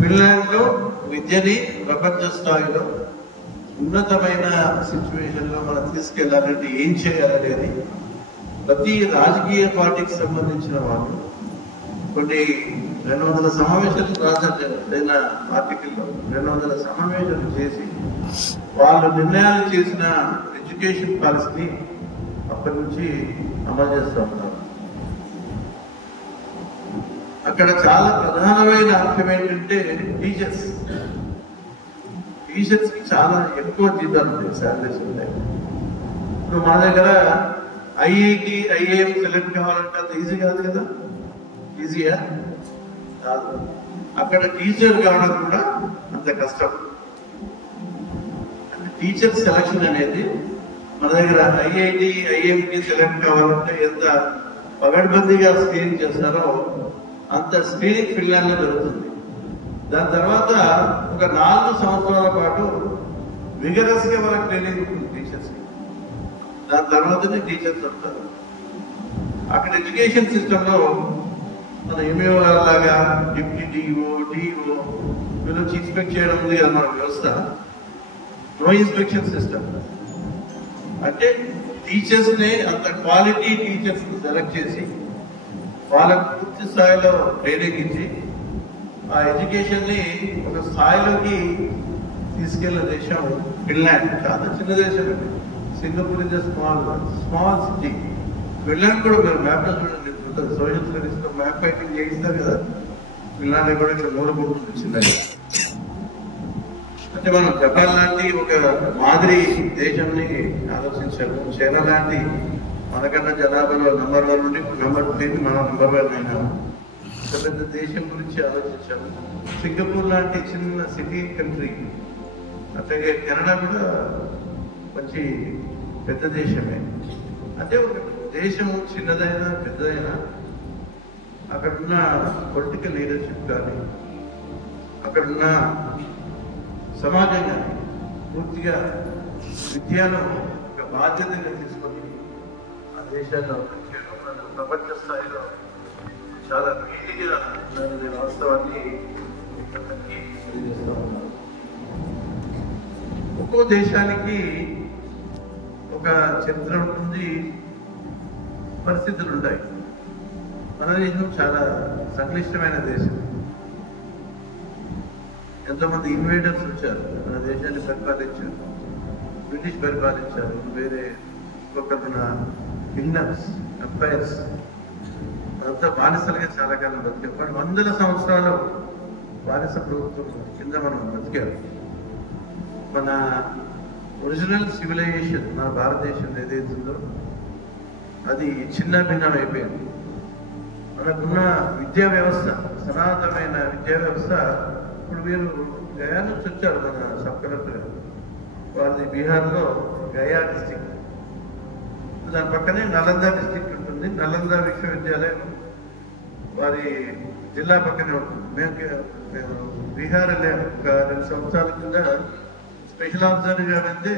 ఫిన్లాండ్ లో విద్యని ప్రపంచ స్థాయిలో ఉన్నతమైన సిచ్యువేషన్ లో మనం తీసుకెళ్లాలంటే ఏం చేయాలనేది ప్రతి రాజకీయ పార్టీకి సంబంధించిన వాళ్ళు కొన్ని 200 సమావేశాలు రాసిన ఆర్టికల్లో 200 సమావేశాలు చేసి వాళ్ళు నిర్ణయాలు చేసిన ఎడ్యుకేషన్ పాలసీని అక్కడి నుంచి అమలు చేస్తూ ఉన్నారు. అక్కడ చాలా ప్రధానమైన అంశం ఏంటంటే టీచర్స్ కి చాలా ఎక్కువ జీతాలు ఉంటాయి, శాలరీస్ ఉంటాయి. ఇప్పుడు మా దగ్గర ఐఐటి, ఐఐఎం సెలెక్ట్ కావాలంటే అంత ఈజీ కాదు కదా. ఈజీయా? కాదు. అక్కడ టీచర్ కావడం కూడా అంత కష్టం. టీచర్ సెలక్షన్ అనేది మన దగ్గర ఐఐటి ఐఎంకి సెలెక్ట్ కావాలంటే ఎంత పగడ్బందీగా స్క్రీనింగ్ చేస్తారో అంత స్క్రీనింగ్ ఫిన్లాండ్లో జరుగుతుంది. దాని తర్వాత ఒక 4 సంవత్సరాల పాటు విగరస్ గా వాళ్ళకి ట్రైనింగ్ ఉంటుంది టీచర్స్. దాని తర్వాతనే టీచర్స్ వస్తారు. అక్కడ ఎడ్యుకేషన్ సిస్టమ్ లో మన ఎంఏఓ లాగా డిప్యూటీ డిఓ డిఓ వీళ్ళు ఇన్స్పెక్ట్ చేయడం ఉంది అన్న వ్యవస్థ. నో ఇన్స్పెక్షన్ సిస్టమ్ అంటే టీచర్స్ నే అంత క్వాలిటీ టీచర్స్ సెలెక్ట్ చేసి వాళ్ళకు పూర్తి స్థాయిలో ట్రైనింగ్ ఇచ్చి ఆ ఎడ్యుకేషన్ ని ఒక స్థాయిలోకి తీసుకెళ్లిన దేశం ఫిన్లాండ్. చాలా చిన్న దేశం. Singapore is small city. Finland కూడా మీరు మ్యాప్ లో చూడండి, సోషల్ స్టడీస్ లో మ్యాప్ రైటింగ్ చేయిస్తారు కదా, ఫిన్లాండ్ కూడా ఇట్లా మూలపడుతుంది చిన్నది. అంటే మనం జపాన్ లాంటి ఒక మాదిరి దేశాన్ని ఆలోచించాము. చైనా లాంటి మనకన్నా జనాభాలో నంబర్ 1 నుండి నంబర్ 2 మనం నంబర్ 1 అయినాము. పెద్ద దేశం గురించి ఆలోచించాము. సింగపూర్ లాంటి చిన్న సిటీ కంట్రీ, అట్లాగే కెనడా కూడా మంచి పెద్ద దేశమే. అంటే ఒక దేశం చిన్నదైనా పెద్దదైనా అక్కడున్న పొలిటికల్ లీడర్షిప్ కానీ అక్కడున్న సమాజం కానీ పూర్తిగా విద్యను ఒక బాధ్యతగా తీసుకొని ఆ దేశాల్లో ప్రపంచ స్థాయిలో చాలా నీటిగా వాస్తవాన్ని తెలియజేస్తా ఉన్నారు. ఒక్కో దేశానికి ఒక చరిత్ర ఉంటుంది, పరిస్థితులు ఉంటాయి. మన దేశం చాలా సంక్లిష్టమైన దేశం. ఎంతోమంది ఇన్వేడర్స్ వచ్చారు, మన దేశాన్ని పరిపాలించారు. బ్రిటిష్ పరిపాలించారు, వేరే ఇంకొకరున్న కింగ్డమ్స్, ఎంపైర్స్, అంతా బానిసలుగా చాలా కాలం బతికారు. వాడు 100 సంవత్సరాలు బానిస ప్రభుత్వం కింద మనం బతికారు. మన ఒరిజినల్ సివిలైజేషన్ మన భారతదేశం ఏదైతుందో అది చిన్న భిన్నం అయిపోయింది. మనకున్న విద్యా వ్యవస్థ, సనాతనమైన విద్యా వ్యవస్థ. ఇప్పుడు వీరు గయా నుంచి వచ్చారు మన సబ్ కలెక్టర్, వారిది బీహార్లో గయా డిస్టిక్. దాని పక్కనే నలంద డిస్టిక్ ఉంటుంది. నలంద విశ్వవిద్యాలయం వారి జిల్లా పక్కనే ఉంటుంది. మేము బీహార్ వెళ్ళాము ఒక 2 సంవత్సరాల కింద స్పెషల్ ఆబ్జర్వర్గా వెళ్తే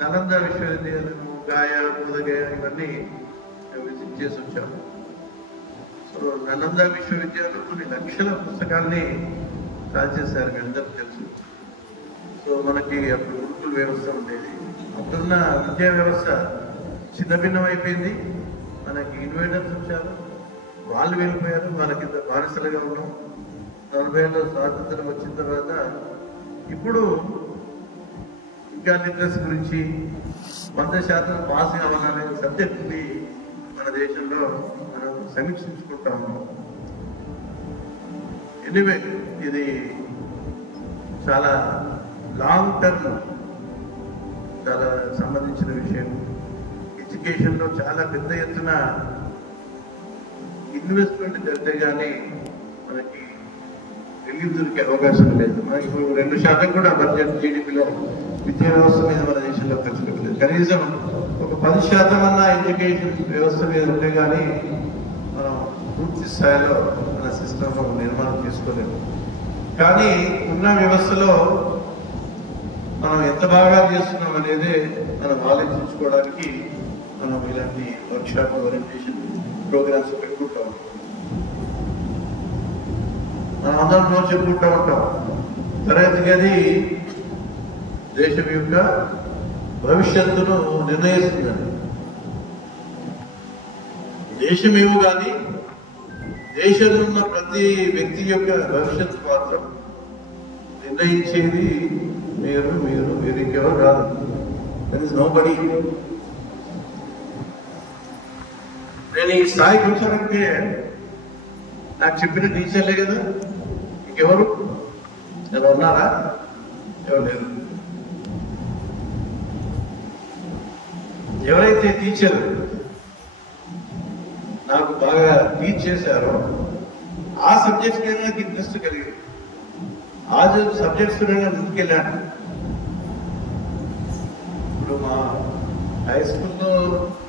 నలంద విశ్వవిద్యాలయం, గాయా, బుధగయ ఇవన్నీ విజిట్ చేసి వచ్చాము. సో నలంద విశ్వవిద్యాలయం కొన్ని లక్షల పుస్తకాల్ని కాల్ చేశారు, మీ అందరికీ తెలుసు. సో మనకి అప్పుడు గురుకుల వ్యవస్థ ఉండేది. అప్పుడున్న విద్యా వ్యవస్థ చిన్న భిన్నం అయిపోయింది. మనకి ఇన్వేడర్స్ వచ్చారు, వాళ్ళు వెళ్ళిపోయారు, మనకి బానిసలుగా ఉన్నాం. 40 ఏళ్ళ స్వాతంత్రం వచ్చిన తర్వాత ఇప్పుడు ఇంకా లిటరసీ గురించి 100% పాస్ కావాలనే సబ్జెక్ట్ని మన దేశంలో మనం సమీక్షించుకుంటాము. ఎనివే ఇది చాలా లాంగ్ టర్మ్ చాలా సంబంధించిన విషయం. ఎడ్యుకేషన్లో చాలా పెద్ద ఎత్తున ఇన్వెస్ట్మెంట్ జరిగితే కానీ మనకి రిలీఫ్ దొరికే అవకాశం లేదు. మనకి 2% కూడా బడ్జెట్ జీడిపిలో విద్యా వ్యవస్థ మీద మన దేశంలో ఖర్చు పెట్టలేదు. కనీసం ఒక 10% అన్న ఎడ్యుకేషన్ వ్యవస్థ మీద ఉంటే కానీ మనం పూర్తి స్థాయిలో మన సిస్టమ్ నిర్మాణం చేసుకోలేము. కానీ ఉన్న వ్యవస్థలో మనం ఎంత బాగా చేస్తున్నాం అనేది మనం ఆలోచించుకోవడానికి మనం ఇలాంటి వర్క్షాప్, ఓరియంటేషన్ ప్రోగ్రామ్స్ పెట్టుకుంటా ఉంటాం. మనం అందరం చెప్పుకుంటా ఉంటాం, తరగతి గది దేశం యొక్క భవిష్యత్తును నిర్ణయిస్తుందని. దేశమేమో కానీ దేశంలో ఉన్న ప్రతి వ్యక్తి యొక్క భవిష్యత్తు మాత్రం నిర్ణయించేది మీరు ఇంకెవరు కాదు. That is nobody. నేను ఈ స్థాయికి వచ్చానంటే నాకు చెప్పిన టీచర్లే కదా, ఇంకెవరు ఎవరు ఉన్నారా? ఎవరు లేరు. ఎవరైతే టీచర్ నాకు బాగా టీచ్ చేశారో ఆ సబ్జెక్ట్స్ మీద నాకు ఇంట్రెస్ట్ కలిగింది. ఆ సబ్జెక్ట్స్ స్టూడెంట్గా ముందుకెళ్ళాను. ఇప్పుడు మా హై స్కూల్లో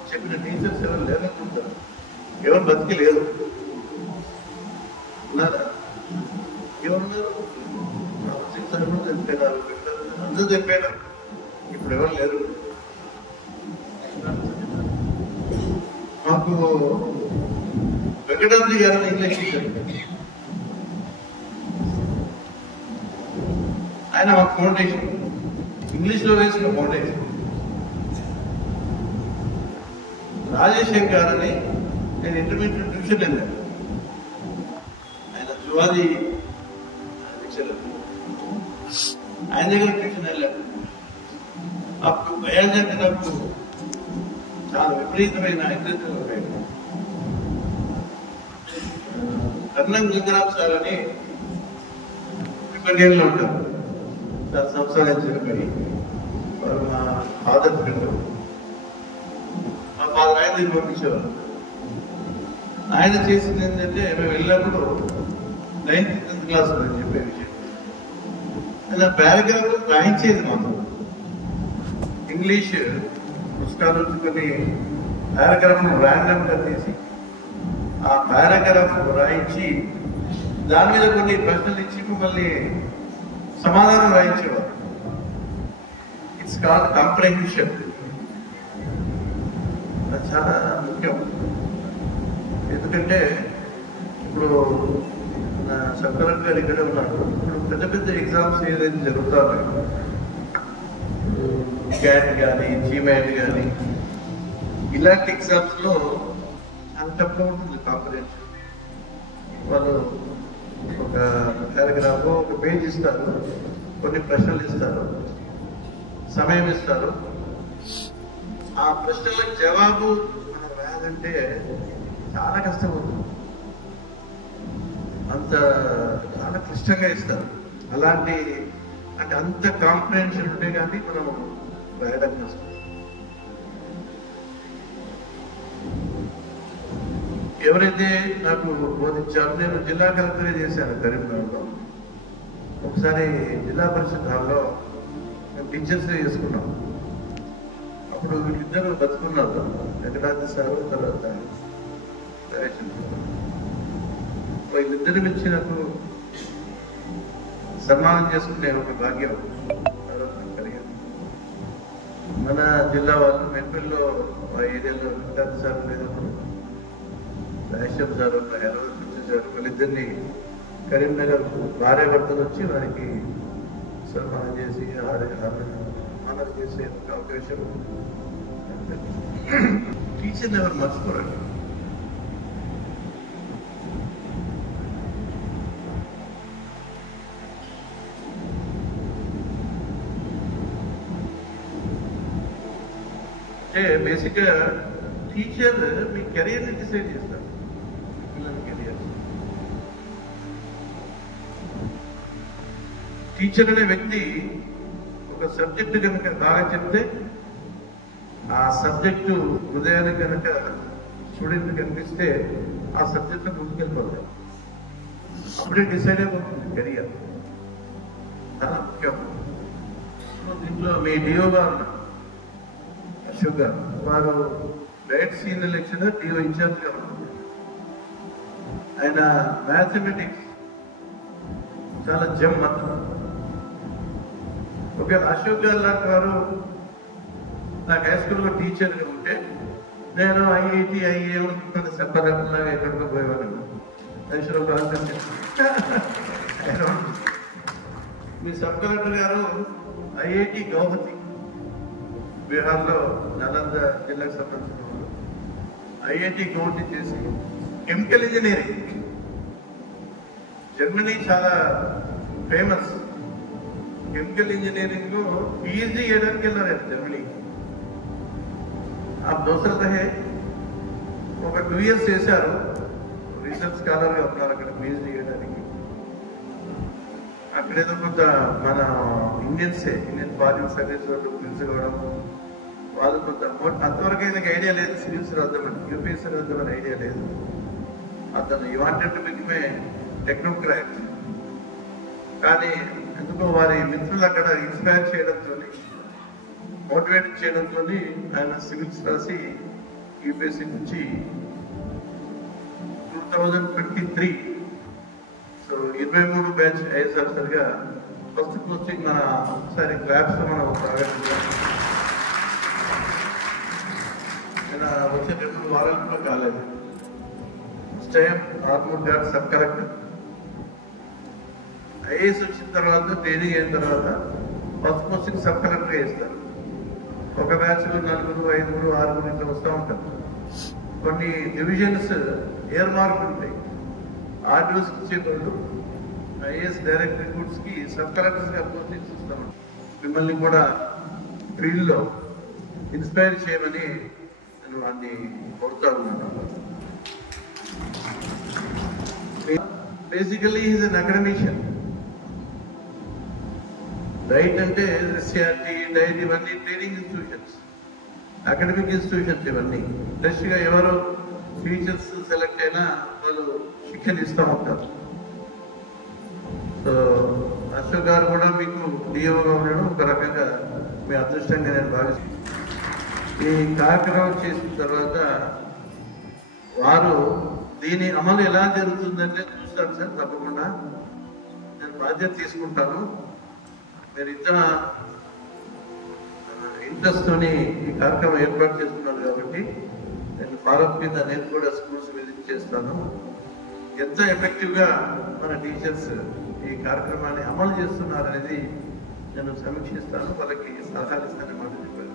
చెప్పిన టీచర్స్ ఎవరు లేదనుకుంటారు, ఎవరు బతికి లేదు. ఉన్నారా? ఎవరున్నారు? చనిపోయినారు, అందరూ చనిపోయినారు, ఇప్పుడు ఎవరు లేరు. మాకు వెంకటాద్రి గారు ఇంగ్లీష్ టీచర్, ఆయన మాకు ఫౌండేషన్, ఇంగ్లీష్లో వేసిన ఫౌండేషన్. రాజేశంకర్ గారని నేను ఇంటర్మీడియట్ ట్యూషన్ వెళ్ళాను. ఆయన జువాది లెక్చరర్, ఆయన దగ్గర ట్యూషన్ వెళ్ళాను. అప్పుడు బయాలజీ నాకు చాలా విపరీతమైన ఇంట్రెస్ట్. కర్ణం గంగరామ్ సార్ అని ఇప్పటికేళ్ళు ఉంటారు, చాలా సంవత్సరాలు పని. వారు మా ఫాదర్ ఫ్రెండ్. మా ఫాదర్ ఆయన దగ్గర పంపించేవారు. ఆయన చేసింది ఏంటంటే మేము వెళ్ళినప్పుడు 9th 10th క్లాస్ అని చెప్పే విషయం. ఆయన పారాగ్రాఫ్ రాయించేది మాకు. ఇంగ్లీష్ పుస్తకాలు కొన్ని పారాగ్రాఫ్ ర్యాండమ్ గా తీసి ఆ పారాగ్రాఫ్ రాయించి దాని మీద కొన్ని ప్రశ్నలు ఇచ్చి మళ్ళీ సమాధానం రాయించేవారు. It's called comprehension. అది చాలా ముఖ్యం. ఎందుకంటే ఇప్పుడు నా సబ్ కలెక్టర్ గారు ఇక్కడే ఉన్నారు. ఇప్పుడు పెద్ద పెద్ద ఎగ్జామ్స్ ఏదైతే జరుగుతాయో, క్యాట్ కానీ జీమైట్ కానీ ఇలాంటి ఎగ్జామ్స్ లో చాలా తక్కువ ఉంటుంది కాంప్రహెన్షన్. వాళ్ళు ఒక పారాగ్రాఫ్ ఒక పేజ్ ఇస్తారు, కొన్ని ప్రశ్నలు ఇస్తారు, సమయం ఇస్తారు. ఆ ప్రశ్నలకు జవాబు మనం రాయాలంటే చాలా కష్టం అవుతుంది. అంత చాలా క్లిష్టంగా ఇస్తారు. అలాంటి అంటే అంత కాంప్రహెన్షన్ ఉంటే కానీ మనం రాయడం కష్టం. ఎవరైతే నాకు బోధించారో, నేను జిల్లా కలెక్టరే చేశాను కరీంనగర్లో. ఒకసారి జిల్లా పరిషత్ హాల్లో మేము టీచర్స్ చేసుకున్నాం. అప్పుడు వీళ్ళిద్దరూ బతుకున్నారు, వెంకటాద్రి సార్ తర్వాత వీళ్ళిద్దరు పిలిచి నాకు సన్మానం చేసుకునే ఒక భాగ్యం కలిగింది. మన జిల్లా వాళ్ళు మెట్పల్లిలో ఆ ఏరియాలో వెంకటాద్రి సార్ ఉండేటప్పుడు రాజేశ్వర్ సార్ సార్ వాళ్ళిద్దరిని కరీంనగర్ భార్య భర్తలు వచ్చి వారికి సన్మానం చేసి ఆనర్ చేసే ఒక అవకాశం. టీచర్ని ఎవరు మర్చిపోరండి. అంటే బేసిక్గా టీచర్ మీ కెరీర్ని డిసైడ్ చేస్తారు, పిల్లల కెరియర్. టీచర్ అనే వ్యక్తి ఒక సబ్జెక్టు కనుక బాగా చెప్తే ఆ సబ్జెక్టు హృదయానికి కనుక స్టూడెంట్ కనిపిస్తే ఆ సబ్జెక్టు ముందుకెళ్ళిపోతాయి. అప్పుడే డిసైడ్ అయిపోతుంది కెరియర్. చాలా ముఖ్యం. దీంట్లో మీ డిఓ గారు అశోక్ గారు, వారు right senior lecturer, DO in charge గా ఉన్నారు. ఆయన మ్యాథమెటిక్స్ చాలా జమ్ అతను. ఒకవేళ అశోక్ గారు లాంటి వారు నాకు హై స్కూల్లో టీచర్గా ఉంటే నేను ఐఐటి ఐఏఎం సెపరేట్లాగా ఎక్కడికో పోయేవాడు. మీ సబ్ కలెక్టర్ గారు ఐఐటి గౌహతి బీహార్లో నలంద జిల్లాకు సంబంధించిన వాళ్ళు ఐఐటి గౌహతి చేసి కెమికల్ ఇంజనీరింగ్, జర్మనీ చాలా ఫేమస్. కెమికల్ ఇంజనీరింగ్ లో పీహెచ్డీ చేయడానికి వెళ్ళారు జర్మనీ. ఆ దోసలు రహే ఒక 2 years చేశారు. రీసెర్చ్ స్కాలర్ గా ఉన్నారు అక్కడ పీహెచ్డీ చేయడానికి. అక్కడేదో కొంత మన ఇండియన్ ఫారిన్ సర్వీస్ వాళ్ళు పిలుచుకోవడం, వాళ్ళు కొంత అంతవరకు ఆయనకి ఐడియా లేదు సివిల్స్ రాద్దామని, యూపీఎస్సీ రాద్దామని ఐడియా లేదు. అతను ఈ వాంటెడ్ బికమ్ ఏ టెక్నోక్రాట్. కానీ ఎందుకో వారి మిత్రులు అక్కడ ఇన్స్పైర్ చేయడంతో, మోటివేట్ చేయడంతో ఆయన సివిల్స్ రాసి యూపీఎస్సీ నుంచి 2023 సో 23 బ్యాచ్ ఐఎస్ ఆఫీసర్గా ఫస్ట్ పోస్టింగ్ మన ఒకసారి క్లాప్స్ మనం ప్రారంభించాం. ఆయన వచ్చే 2 వారాలు కూడా కాలేదు. First time Armoor guard sub collector. IAS వచ్చిన తర్వాత ట్రైనింగ్ అయిన తర్వాత ఫస్ట్ పోస్టింగ్ సబ్ కలెక్టర్ చేస్తారు. ఒక బ్యాచ్లో 4, 5, 6 ఇట్లా వస్తూ ఉంటారు. కొన్ని డివిజన్స్ ఎయిర్ మార్క్ ఉంటాయి. ఆర్డీఓస్కి ఇచ్చేవాళ్ళు ఐఏఎస్ డైరెక్ట్ రిక్రూట్స్కి సబ్ కలెక్టర్స్గా పోస్టింగ్స్ ఇస్తాం. మిమ్మల్ని కూడా ఫీల్డ్లో ఇన్స్పైర్ చేయమని నేను వాడిని కోరుతా ఉన్నాను. Basically is an academician. Diet అంటే ఎస్సీఆర్టీ, డైట్ ఇవన్నీ ట్రైనింగ్ ఇన్స్టిట్యూషన్స్, అకాడమిక్ ఇన్స్టిట్యూషన్స్. ఇవన్నీ ఫ్రెష్గా ఎవరో టీచర్స్ సెలెక్ట్ అయినా వాళ్ళు శిక్షణ ఇస్తూ ఉంటారు. సో అశోక్ గారు కూడా మీకు డిఓగా ఉండడం ఒక రకంగా మీ అదృష్టంగా నేను భావిస్తున్నాను. ఈ కార్యక్రమం చేసిన తర్వాత వారు దీని అమలు ఎలా జరుగుతుందంటే చూస్తాను సార్, తప్పకుండా నేను బాధ్యత తీసుకుంటాను. మీరు ఇంత ఇంట్రెస్ట్తోని ఈ కార్యక్రమం ఏర్పాటు చేస్తున్నారు కాబట్టి నేను ఫాలోఅప్ మీద నేను కూడా స్కూల్స్ విజిట్ చేస్తాను. ఎంత ఎఫెక్టివ్గా మన టీచర్స్ ఈ కార్యక్రమాన్ని అమలు చేస్తున్నారు అనేది నేను సమీక్షిస్తాను, వాళ్ళకి సలహాలు ఇస్తానని మాట చెప్పారు.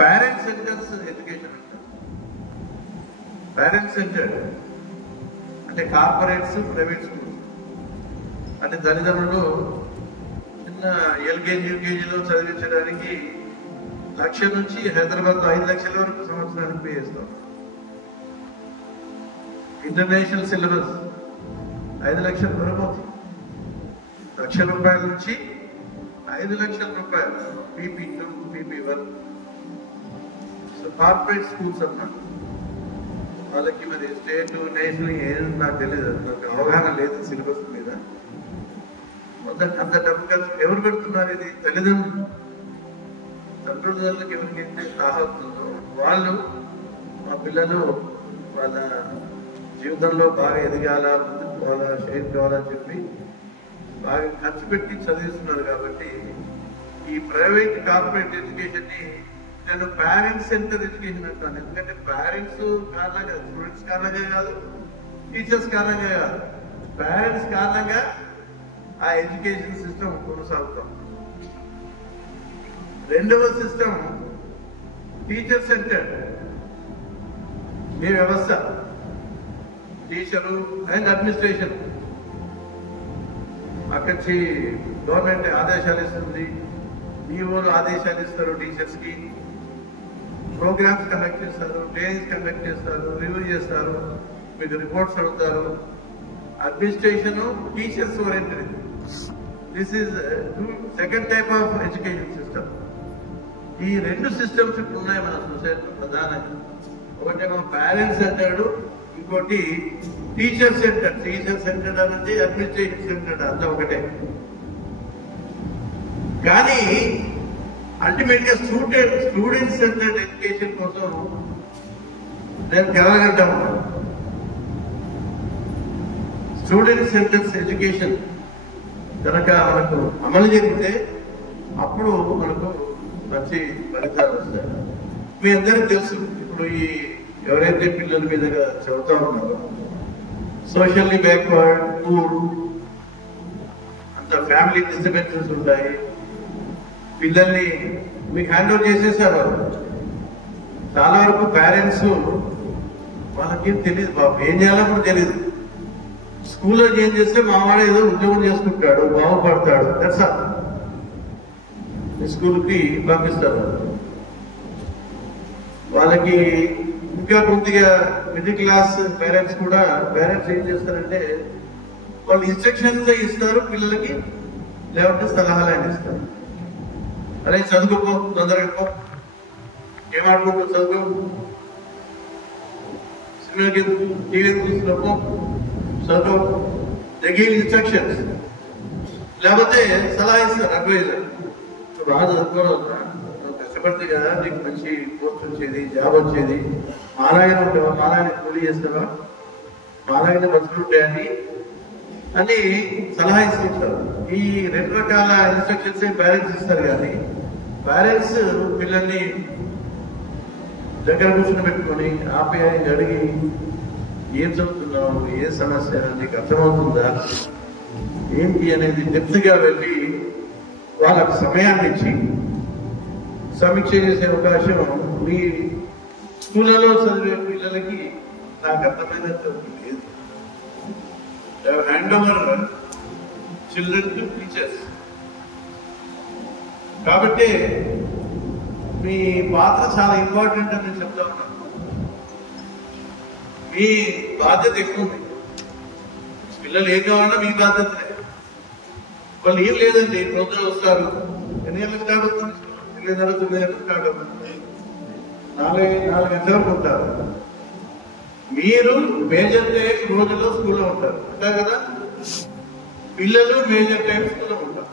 పేరెంట్ సెంటర్స్ ఎడ్యుకేషన్ అంటారు. పేరెంట్ సెంటర్ అంటే కార్పొరేట్స్, ప్రైవేట్ స్కూల్స్. అంటే తల్లిదండ్రులు చిన్న ఎల్కేజీ, యూకేజీలో చదివించడానికి 1,00,000 నుంచి హైదరాబాద్లో 5 లక్షల వరకు సంవత్సరానికి పే చేస్తాం. ఇంటర్నేషనల్ సిలబస్ 5 లక్షల వరకు అవుతుంది. ₹1,00,000 నుంచి 5 లక్షల రూపాయలు PP2, PP1. So corporate schools అన్నమాట. వాళ్ళకి మరి స్టేట్, నేషనల్ ఏది నాకు తెలియదు, నాకు అవగాహన లేదు సిలబస్ మీద. అంత డబ్బు ఖర్చు ఎవరు పెడుతున్నారు? ఇది తల్లిదండ్రులకి ఎవరికైతే సాహస్తుందో వాళ్ళు మా పిల్లలు వాళ్ళ జీవితంలో బాగా ఎదగాల, ముందుకు పోవాలా, షేర్ కావాలని చెప్పి బాగా ఖర్చు పెట్టి చదివిస్తున్నారు. కాబట్టి ఈ ప్రైవేట్ కార్పొరేట్ ఎడ్యుకేషన్ని నేను పేరెంట్స్ సెంటర్ ఎడ్యుకేషన్ అంటాను. ఎందుకంటే పేరెంట్స్ కారణంగా, స్టూడెంట్స్ కారణంగా కాదు, టీచర్స్ కారణంగా కాదు, పేరెంట్స్ కారణంగా ఆ ఎడ్యుకేషన్ సిస్టమ్ కొనసాగుతాం. రెండవ సిస్టమ్ టీచర్ సెంటర్. మీ వ్యవస్థ, టీచరు అండ్ అడ్మినిస్ట్రేషన్ అక్కడి గవర్నమెంట్ ఆదేశాలు ఇస్తుంది, ఈఓలు ఆదేశాలు ఇస్తారు, టీచర్స్కి ప్రోగ్రామ్స్ కండక్ట్ చేస్తారు, ట్రైనింగ్స్ కండక్ట్ చేస్తారు, రివ్యూ చేస్తారు, మీకు రిపోర్ట్స్ అడుగుతారు. Administration teachers oriented. This is second type of education system. ఈ 2 సిస్టమ్స్ ఇప్పుడు ఉన్నాయి మన సొసైటీలో ప్రధానంగా. ఒకటేమో పేరెంట్స్ సెంటర్డ్, ఇంకోటి టీచర్ సెంటర్. టీచర్ సెంటర్ అనేది అడ్మినిస్ట్రేషన్ సెంటర్, అంతా ఒకటే. కానీ అల్టిమేట్ గా స్టూడెంట్ సెంటర్డ్ ఎడ్యుకేషన్ కోసం నేను కలగంటాము. స్టూడెంట్ సెంటర్స్ ఎడ్యుకేషన్ కనుక మనకు అమలు జరిగితే అప్పుడు మనకు మంచి ఫలితాలు వస్తాయి. మీ అందరికీ తెలుసు, ఇప్పుడు ఈ ఎవరైతే పిల్లల మీదుగా చదువుతా ఉన్నారో, సోషల్లీ బ్యాక్వర్డ్, పూర్, అంత ఫ్యామిలీ డిస్టర్బెన్సెస్ ఉంటాయి. పిల్లల్ని మీకు హ్యాండ్ ఓవర్ చేసేసారు. చాలా వరకు పేరెంట్స్ వాళ్ళకి తెలియదు, బాబు ఏం చేయాలో కూడా తెలియదు. స్కూల్లో ఏం చేస్తే మావాడు ఏదో ఉద్యోగం చేసుకుంటాడు, బాగుపడతాడు, దట్స్ ఆల్. స్కూల్కి పంపిస్తారు. వాళ్ళకి ఇంకా కొద్దిగా మిడిల్ క్లాస్ పేరెంట్స్ కూడా ఏం చేస్తారంటే వాళ్ళు ఇన్స్ట్రక్షన్స్ ఇస్తారు పిల్లలకి, లేకపోతే సలహాలు అని ఇస్తారు. అరే చదువుకోపో, తొందరగా పో, ఏమాడుకుంటూ చదువు, సినిమాకి టీవీ చూసినప్పో, చదువు దే గివ్ ఇన్స్ట్రక్షన్స్, లేకపోతే సలహా ఇస్తారు, అడ్వైజర్. బాగా చదువుకోవడం కష్టపడితే కదా నీకు మంచి పోస్ట్ వచ్చేది, జాబ్ వచ్చేది, మాలాయన ఉంటావా, మాలాయన కూలీ చేస్తావా, మాలాయన బతుకుంటాయని అని సలహా ఇస్తుంటారు. ఈ 2 రకాల ఇన్స్ట్రక్షన్స్ పేరెంట్స్ ఇస్తారు. కానీ పేరెంట్స్ పిల్లల్ని దగ్గర కూర్చొని పెట్టుకొని ఆప్యాయంగా అడిగి ఏం చదువుతున్నావు, ఏ సమస్య నీకు అర్థమవుతుందా ఏంటి అనేది డెప్త్గా వెళ్ళి వాళ్ళకు సమయాన్ని ఇచ్చి సమీక్ష చేసే అవకాశం మీ స్కూళ్ళలో చదివే పిల్లలకి నాకు అర్థమైనంత లేదు. Hand over children to teachers. కాబట్టి మీ పాత్ర చాలా ఇంపార్టెంట్ అని నేను చెప్తా ఉన్నాను. మీ బాధ్యత ఎక్కువ ఉంది. పిల్లలు ఏం కావాలన్నా మీ బాధ్యతలే. వాళ్ళు ఏం లేదండి, ప్రొద్దున వస్తారు, ఎన్ని గంటలకు స్టార్ట్ అవుతుంది, 8:30, 9 గంటలకు స్టార్ట్ అవుతుంది, 4 గంటల వరకు ఉంటారు. మీరు మేజర్ టైం రోజులో స్కూల్లో ఉంటారు, అంతే కదా. పిల్లలు మేజర్ టైం స్కూల్లో ఉంటారు.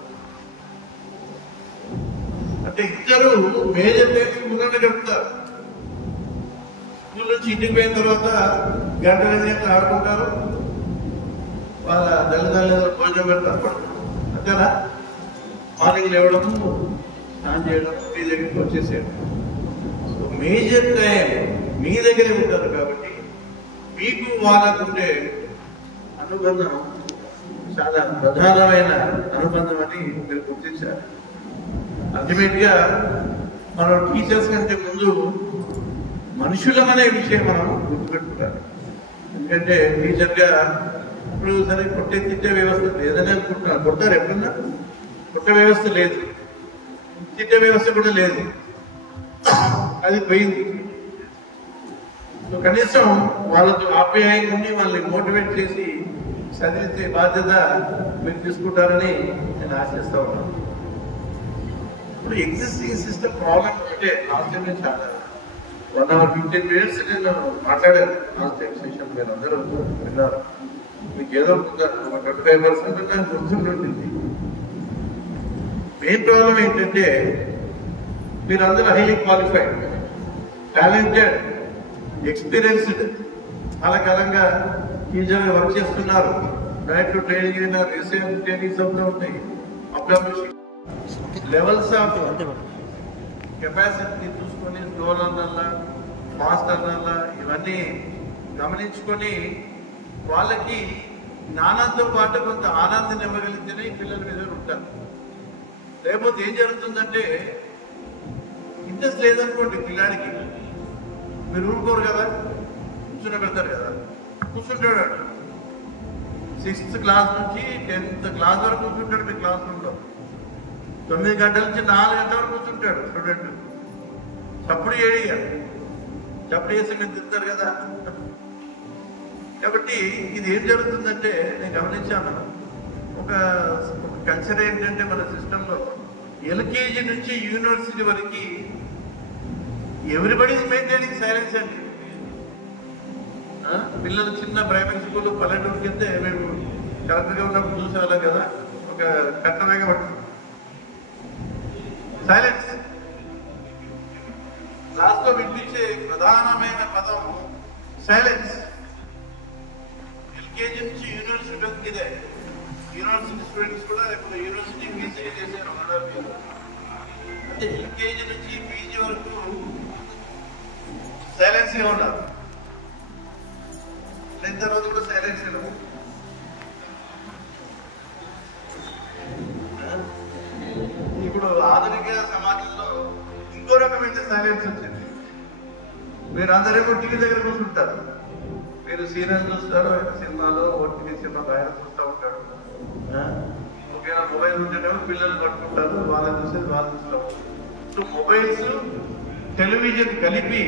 అంటే ఇద్దరు మేజర్ టైం స్కూల్లోనే గడుపుతారు. స్కూల్ నుంచి ఇంటికి పోయిన తర్వాత గంటలు ఆడుకుంటారు, వాళ్ళ తల్లిదండ్రులు భోజనం పెడతారు, అంతేనా. మార్నింగ్ లేవడము, స్నానం చేయడం, మీ దగ్గరికి వచ్చేసేయడం. సో మేజర్ టైం మీ దగ్గరే ఉంటారు. కాబట్టి మీకు వాళ్ళకుండే అనుబంధం చాలా ప్రధానమైన అనుబంధం అని మీరు గుర్తించారు. అల్టిమేట్ గా మనం టీచర్స్ కంటే ముందు మనుషులమనే విషయం మనం గుర్తుపెట్టుకుంటారు. ఎందుకంటే టీచర్ గా ఇప్పుడు సరే కొట్టే తిట్టే వ్యవస్థ లేదని అనుకుంటున్నారు. కొట్టారు ఎప్పుడన్నా? కొట్టే వ్యవస్థ లేదు, తిట్టే వ్యవస్థ కూడా లేదు, అది పోయింది. సో కనీసం వాళ్ళతో ఆప్యాయంగా ఉండి వాళ్ళని మోటివేట్ చేసి చదివించే బాధ్యత మీరు తీసుకుంటారని నేను ఆశిస్తా ఉన్నాను. ఇప్పుడు ఎగ్జిస్టింగ్ సిస్టమ్ ప్రాబ్లం అంటే లాస్ట్ టైం చాలా 1 hour 15 minutes నేను మాట్లాడాను. లాస్ట్ టైం సెషన్ మీరు అందరూ విన్నారు. మీకు ఏదో 25% నాకు గుర్తుంటుంది. మెయిన్ ప్రాబ్లం ఏంటంటే మీరందరూ హైలీ క్వాలిఫైడ్, టాలెంటెడ్, ఎక్స్పీరియన్స్డ్, చాలా కాలంగా టీచర్గా వర్క్ చేస్తున్నారు. డైరెక్ట్ ట్రైనింగ్ అయినా రీసెంట్ ట్రైనింగ్స్ అవుతూ ఉంటాయి. అబ్జర్వేషన్ లెవెల్స్ ఆఫ్ కెపాసిటీని చూసుకొని స్లో లర్నర్లా, ఫాస్ట్ లర్నర్లా ఇవన్నీ గమనించుకొని వాళ్ళకి జ్ఞానంతో పాటు కొంత ఆనందాన్ని ఇవ్వగలిగితేనే పిల్లల మీద ఉంటారు. లేకపోతే ఏం జరుగుతుందంటే ఇంట్రెస్ట్ లేదనుకోండి పిల్లాడికి, మీరు ఊరుకోరు కదా, కూర్చుని పెడతారు కదా, కూర్చుంటాడు. 6th క్లాస్ నుంచి 10th క్లాస్ వరకు కూర్చుంటాడు మీ క్లాస్ రూమ్లో. 9 గంటల నుంచి 4 గంటల వరకు కూర్చుంటాడు స్టూడెంట్. చప్పుడు చప్పుడు చేసి మీరు తింటారు కదా. కాబట్టి ఇది ఏం జరుగుతుందంటే నేను గమనించాను, ఒక కల్చర్ ఏంటంటే మన సిస్టంలో ఎల్కేజీ నుంచి యూనివర్సిటీ వరకు ఎవ్రీబడి ఈజ్ మెయింటైనింగ్ సైలెన్స్ అండి. పిల్లలు చిన్న ప్రైమరీ స్కూల్ పల్లెటూరుకి వెళ్తే మేము కరెక్ట్గా ఉన్నప్పుడు చూసేవాళ్ళం కదా, ఒక కట్టనగా పడుతుంది సైలెన్స్. క్లాస్ లో వినిపించే ప్రధానమైన పదం సైలెన్స్. ఎల్కేజీ నుంచి యూనివర్సిటీ వరకు ఇదే. యూనివర్సిటీ స్టూడెంట్స్ కూడా ఇప్పుడు యూనివర్సిటీ పీజీ చేశారు. అంటే ఎల్కేజీ నుంచి పీజీ వరకు సైలెన్స్ గా ఉన్నారు. 10th రోజు కూడా సైలెన్స్ గా. ఇప్పుడు ఆధునిక సమాజంలో ఇంకో రకమైన సైలెన్స్ వచ్చింది. మీరు అందరేమో టీవీ దగ్గర కూర్చుంటారు, మీరు సీరియల్ చూస్తారు, సినిమాలో ఓటీవీ సినిమా బయట చూస్తూ ఉంటాడు. ఒకవేళ మొబైల్ ఉంటేనేమో పిల్లలు పట్టుకుంటారు, వాళ్ళని చూసేది వాళ్ళు చూస్తారు. సో మొబైల్స్, టెలివిజన్ కలిపి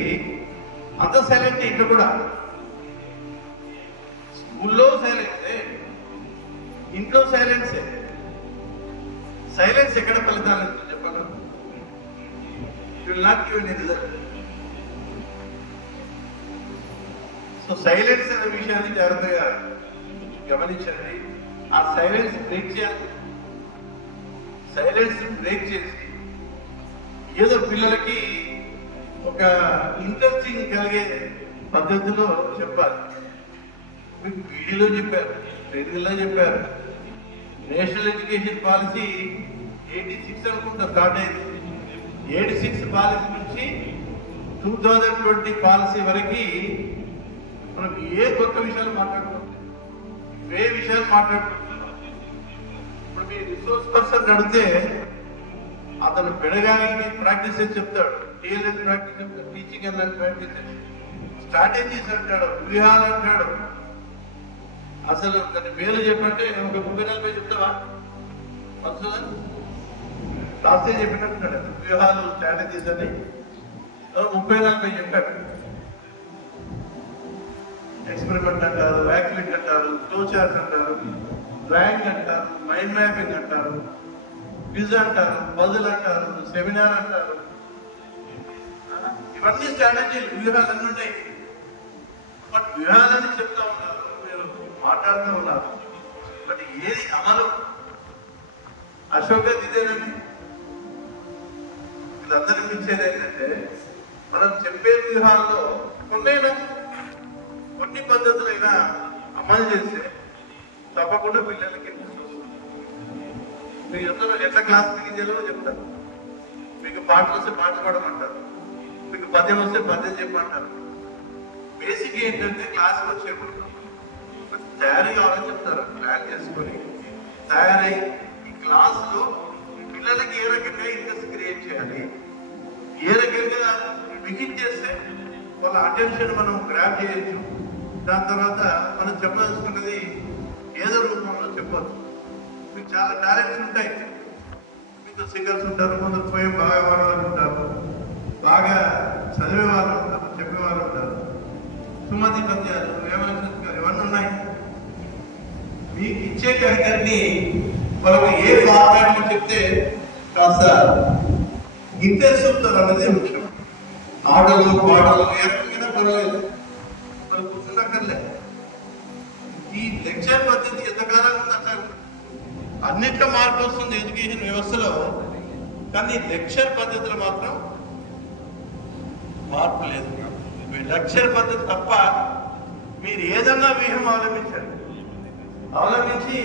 అంత సైలెంట్. ఇంట్లో కూడా స్కూల్లో సైలెన్సే, ఇంట్లో సైలెన్సే. సైలెన్స్ ఎక్కడ ఫలితాలు చెప్పండి. Not give any result. So silence అనే విషయాన్ని జాగ్రత్తగా గమనించండి. ఆ సైలెన్స్ బ్రేక్ చేయాలి. సైలెన్స్ బ్రేక్ చేసి ఏదో పిల్లలకి ఒక ఇంట్రెస్టింగ్ కలిగే పద్ధతిలో చెప్పాలి. మీకు పీడీలో చెప్పారు, ట్రైనింగ్లో చెప్పారు. నేషనల్ ఎడ్యుకేషన్ పాలసీ 86 అనుకుంటా స్టార్ట్ అయింది. 86 పాలసీ నుంచి 2020 పాలసీ వరకు మనం ఏ కొత్త విషయాలు మాట్లాడుకుంటాం, ఏ విషయాలు మాట్లాడుకుంటున్నాం. ఇప్పుడు మీ రిసోర్స్ పర్సన్ అడిగితే అతను పెడగాని ప్రాక్టీస్ అని చెప్తాడు, టీఎల్ఎస్ ప్రాక్టీస్ చెప్తాడు, teaching and learning practice, strategies అంటాడు, వ్యూహాలు అంటాడు. అసలు దాని పేర్లు చెప్పంటే ఒక 30-40 చెప్తావా? అసలు లాస్ట్ చెప్పినట్టున్నాడు వ్యూహాలు, స్ట్రాటజీస్ అని 30-40 చెప్పాడు. ఎక్స్పెరిమెంట్ అంటారు, యాక్టివిటీ అంటారు, ఫ్లో చార్ట్ అంటారు, డ్రాయింగ్ అంటారు, మైండ్ మ్యాపింగ్ అంటారు, క్విజ్ అంటారు, పజిల్ అంటారు, సెమినార్ అంటారు. ఇవన్నీ స్ట్రాటజీలు, వ్యూహాలు అన్నీ ఉంటాయి. బట్ వ్యూహాలని చెప్తా ఉన్నారు, మీరు మాట్లాడుతూ ఉన్నారు. బట్ ఏది అమలు? అశోక్ ఇదేనండి. వీళ్ళందరికీ ఇచ్చేది ఏంటంటే మనం చెప్పే వ్యూహాల్లో కొన్ని పద్ధతులైనా అమలు చేస్తే తప్పకుండా పిల్లలకి మీరు ఎట్లా క్లాస్ బిగించాలో చెప్తారు. మీకు పాటలు వస్తే పాట పాడమంటారు, మీకు పద్యం వస్తే పద్యం చెప్పమంటారు. బేసిక్ ఏంటంటే క్లాస్కి వచ్చేప్పుడు తయారీ కావాలని చెప్తారు. ప్లాన్ చేసుకొని తయారై ఈ క్లాస్లో పిల్లలకి ఏ రకంగా ఇంట్రెస్ట్ క్రియేట్ చేయాలి, ఏ రకంగా బిగిన్ చేస్తే వాళ్ళ అటెన్షన్ మనం గ్రాప్ చేయొచ్చు. దాని తర్వాత మనం చెప్పదలుచుకున్నది ఏదో రూపంలో చెప్పవచ్చు. మీకు చాలా టాలెంట్స్ ఉంటాయి. మీకు సింగర్స్ ఉంటారు, కొందరు పోయం బాగా వాడవాళ్ళు ఉంటారు, బాగా చదివే వాళ్ళు ఉంటారు, చెప్పేవాళ్ళు ఉంటారు, సుమతి పద్యాలు, వేమనశంకర్ ఇవన్నీ ఉన్నాయి. మీకు ఇచ్చే కార్యక్రమాన్ని వాళ్ళకి ఏ ఫార్మాట్ చెప్తే కాస్త ఇంట్రెస్ట్ వస్తారు అన్నది ముఖ్యం. ఆటలు పాటలు ఏ రకమైన పర్వాలేదు, మనం కూర్చున్నక్కర్లే. ఈ లెక్చర్ పద్ధతి ఎంతకాలం ఉందంటారు. అన్నిట్లో మార్పు వస్తుంది ఎడ్యుకేషన్ వ్యవస్థలో, కానీ లెక్చర్ పద్ధతిలో మాత్రం మార్పు లేదు. లెక్చర్ పద్ధతి తప్ప మీరు ఏదన్నా వ్యూహం అవలంబించి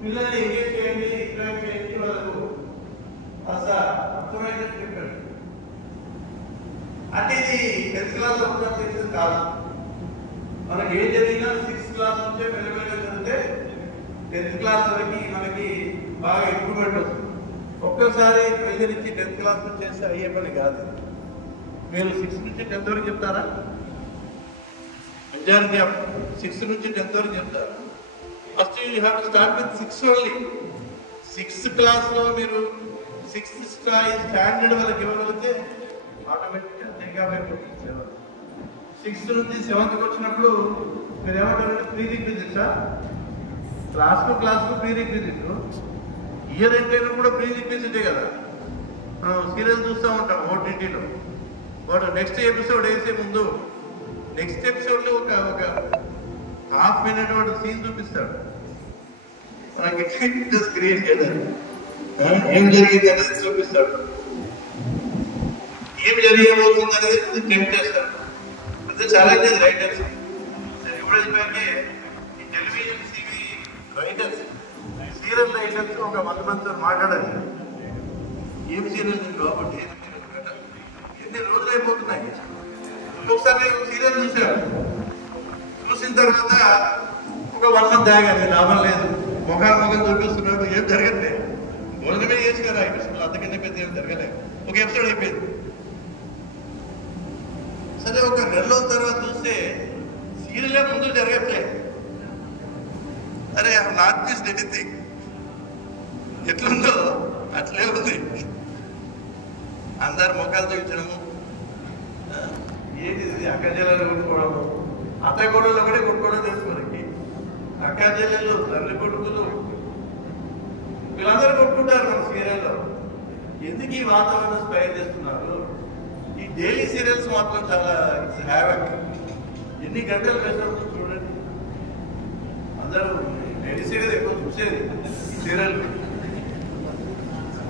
పిల్లల్ని ఎంగేజ్ చేయండి, ఇంటరాక్ట్ చేయండి, వాళ్ళకు అసలు అర్థమైనట్టు చెప్పండి. అంటే ఇది 10th క్లాస్లో చేసేది కాదు. మనకి ఏం జరిగినా 6th క్లాస్ నుంచే మెల్లమెల్లగా చదివితే 10th క్లాస్ వరకు మనకి బాగా ఇంప్రూవ్మెంట్ వస్తుంది. ఒక్కసారి ప్రెజర్ ఇచ్చి 10th క్లాస్ నుంచి చేస్తే అయ్యే పని కాదు. మీరు 6th నుంచి 10th వరకు చెప్తారా? మెజారిటీ 6th నుంచి 10th వరకు చెప్తారు. First you have to start with 6 only. 6th క్లాస్లో మీరు 6th స్టాండర్డ్ వాళ్ళకి ఇవ్వగలిగితే ఆటోమేటిక్గా అయిపోతుంది. 6th నుంచి 7th వచ్చినప్పుడు మీరు ఏమంటారంటే ప్రీ రిక్విజిట్సా? క్లాస్కు ప్రీ రిక్విజిట్, ఇయర్ ఎంటైనా కూడా ప్రీ రిక్విజిటే కదా. సీరియల్ చూస్తూ ఉంటాం ఓటీటీలో. వాడు నెక్స్ట్ ఎపిసోడ్ వేసే ముందు నెక్స్ట్ ఎపిసోడ్లో ఒక హాఫ్ మినిట్ వాడు సీన్ చూపిస్తాడు. మనకి ఇంట్రెస్ట్ క్రియేట్ చేయాలి, ఏం జరిగింది అనేది చూపిస్తాడు, ఏం జరిగబోతుంది అనేది టెంప్ట్ చేస్తాడు. అంటే ఛాలెంజ్ రైటర్స్. ఎప్పుడైతే ఈ టెలివిజన్ రైటర్స్, సీరియల్ రైటర్స్ ఒక 100 మందితో మాట్లాడాలి. ఏం సీరియల్ కాబట్టి ఎన్ని రోజులు అయిపోతున్నాయి. ఒకసారి సీరియల్ చూసిన తర్వాత ఒక 1 మంత్ దాగాలి, లాభం లేదు, మొఖం చూపిస్తున్నాడు, ఏం జరగట్లేదు. భోజనమే చేసి కదా ఎపిసోడ్, అంతకంటే పెద్ద ఏం జరగలేదు. ఒక ఎపిసోడ్ అయిపోయింది. సరే ఒక 2 రోజుల తర్వాత చూస్తే సీరియలే ముందు జరగట్లేదు. అరే నాట్ దిస్ ఎనీథింగ్, ఎట్లుందో అట్లే ఉంది. అందరు మొక్కలు చూపించడము, ఏంటి అక్క చెల్లెలు కొట్టుకోవడం, అత్త గొడవలు ఒకటే కొట్టుకోవడం తెలుసుకోవడానికి. అక్క చెల్లెలు, తల్లి కొడుకులు వీళ్ళందరూ కొట్టుకుంటారు మన సీరియల్లో. ఎందుకు ఈ వాతావరణం స్పైర్ చేస్తున్నారు? ఈ డైలీ సీరియల్స్ మాత్రం చాలా హ్యావక్. ఎన్ని గంటలు వేసినప్పుడు చూడండి. అందరూ లేడీసే కదా ఎక్కువ చూసేది సీరియల్.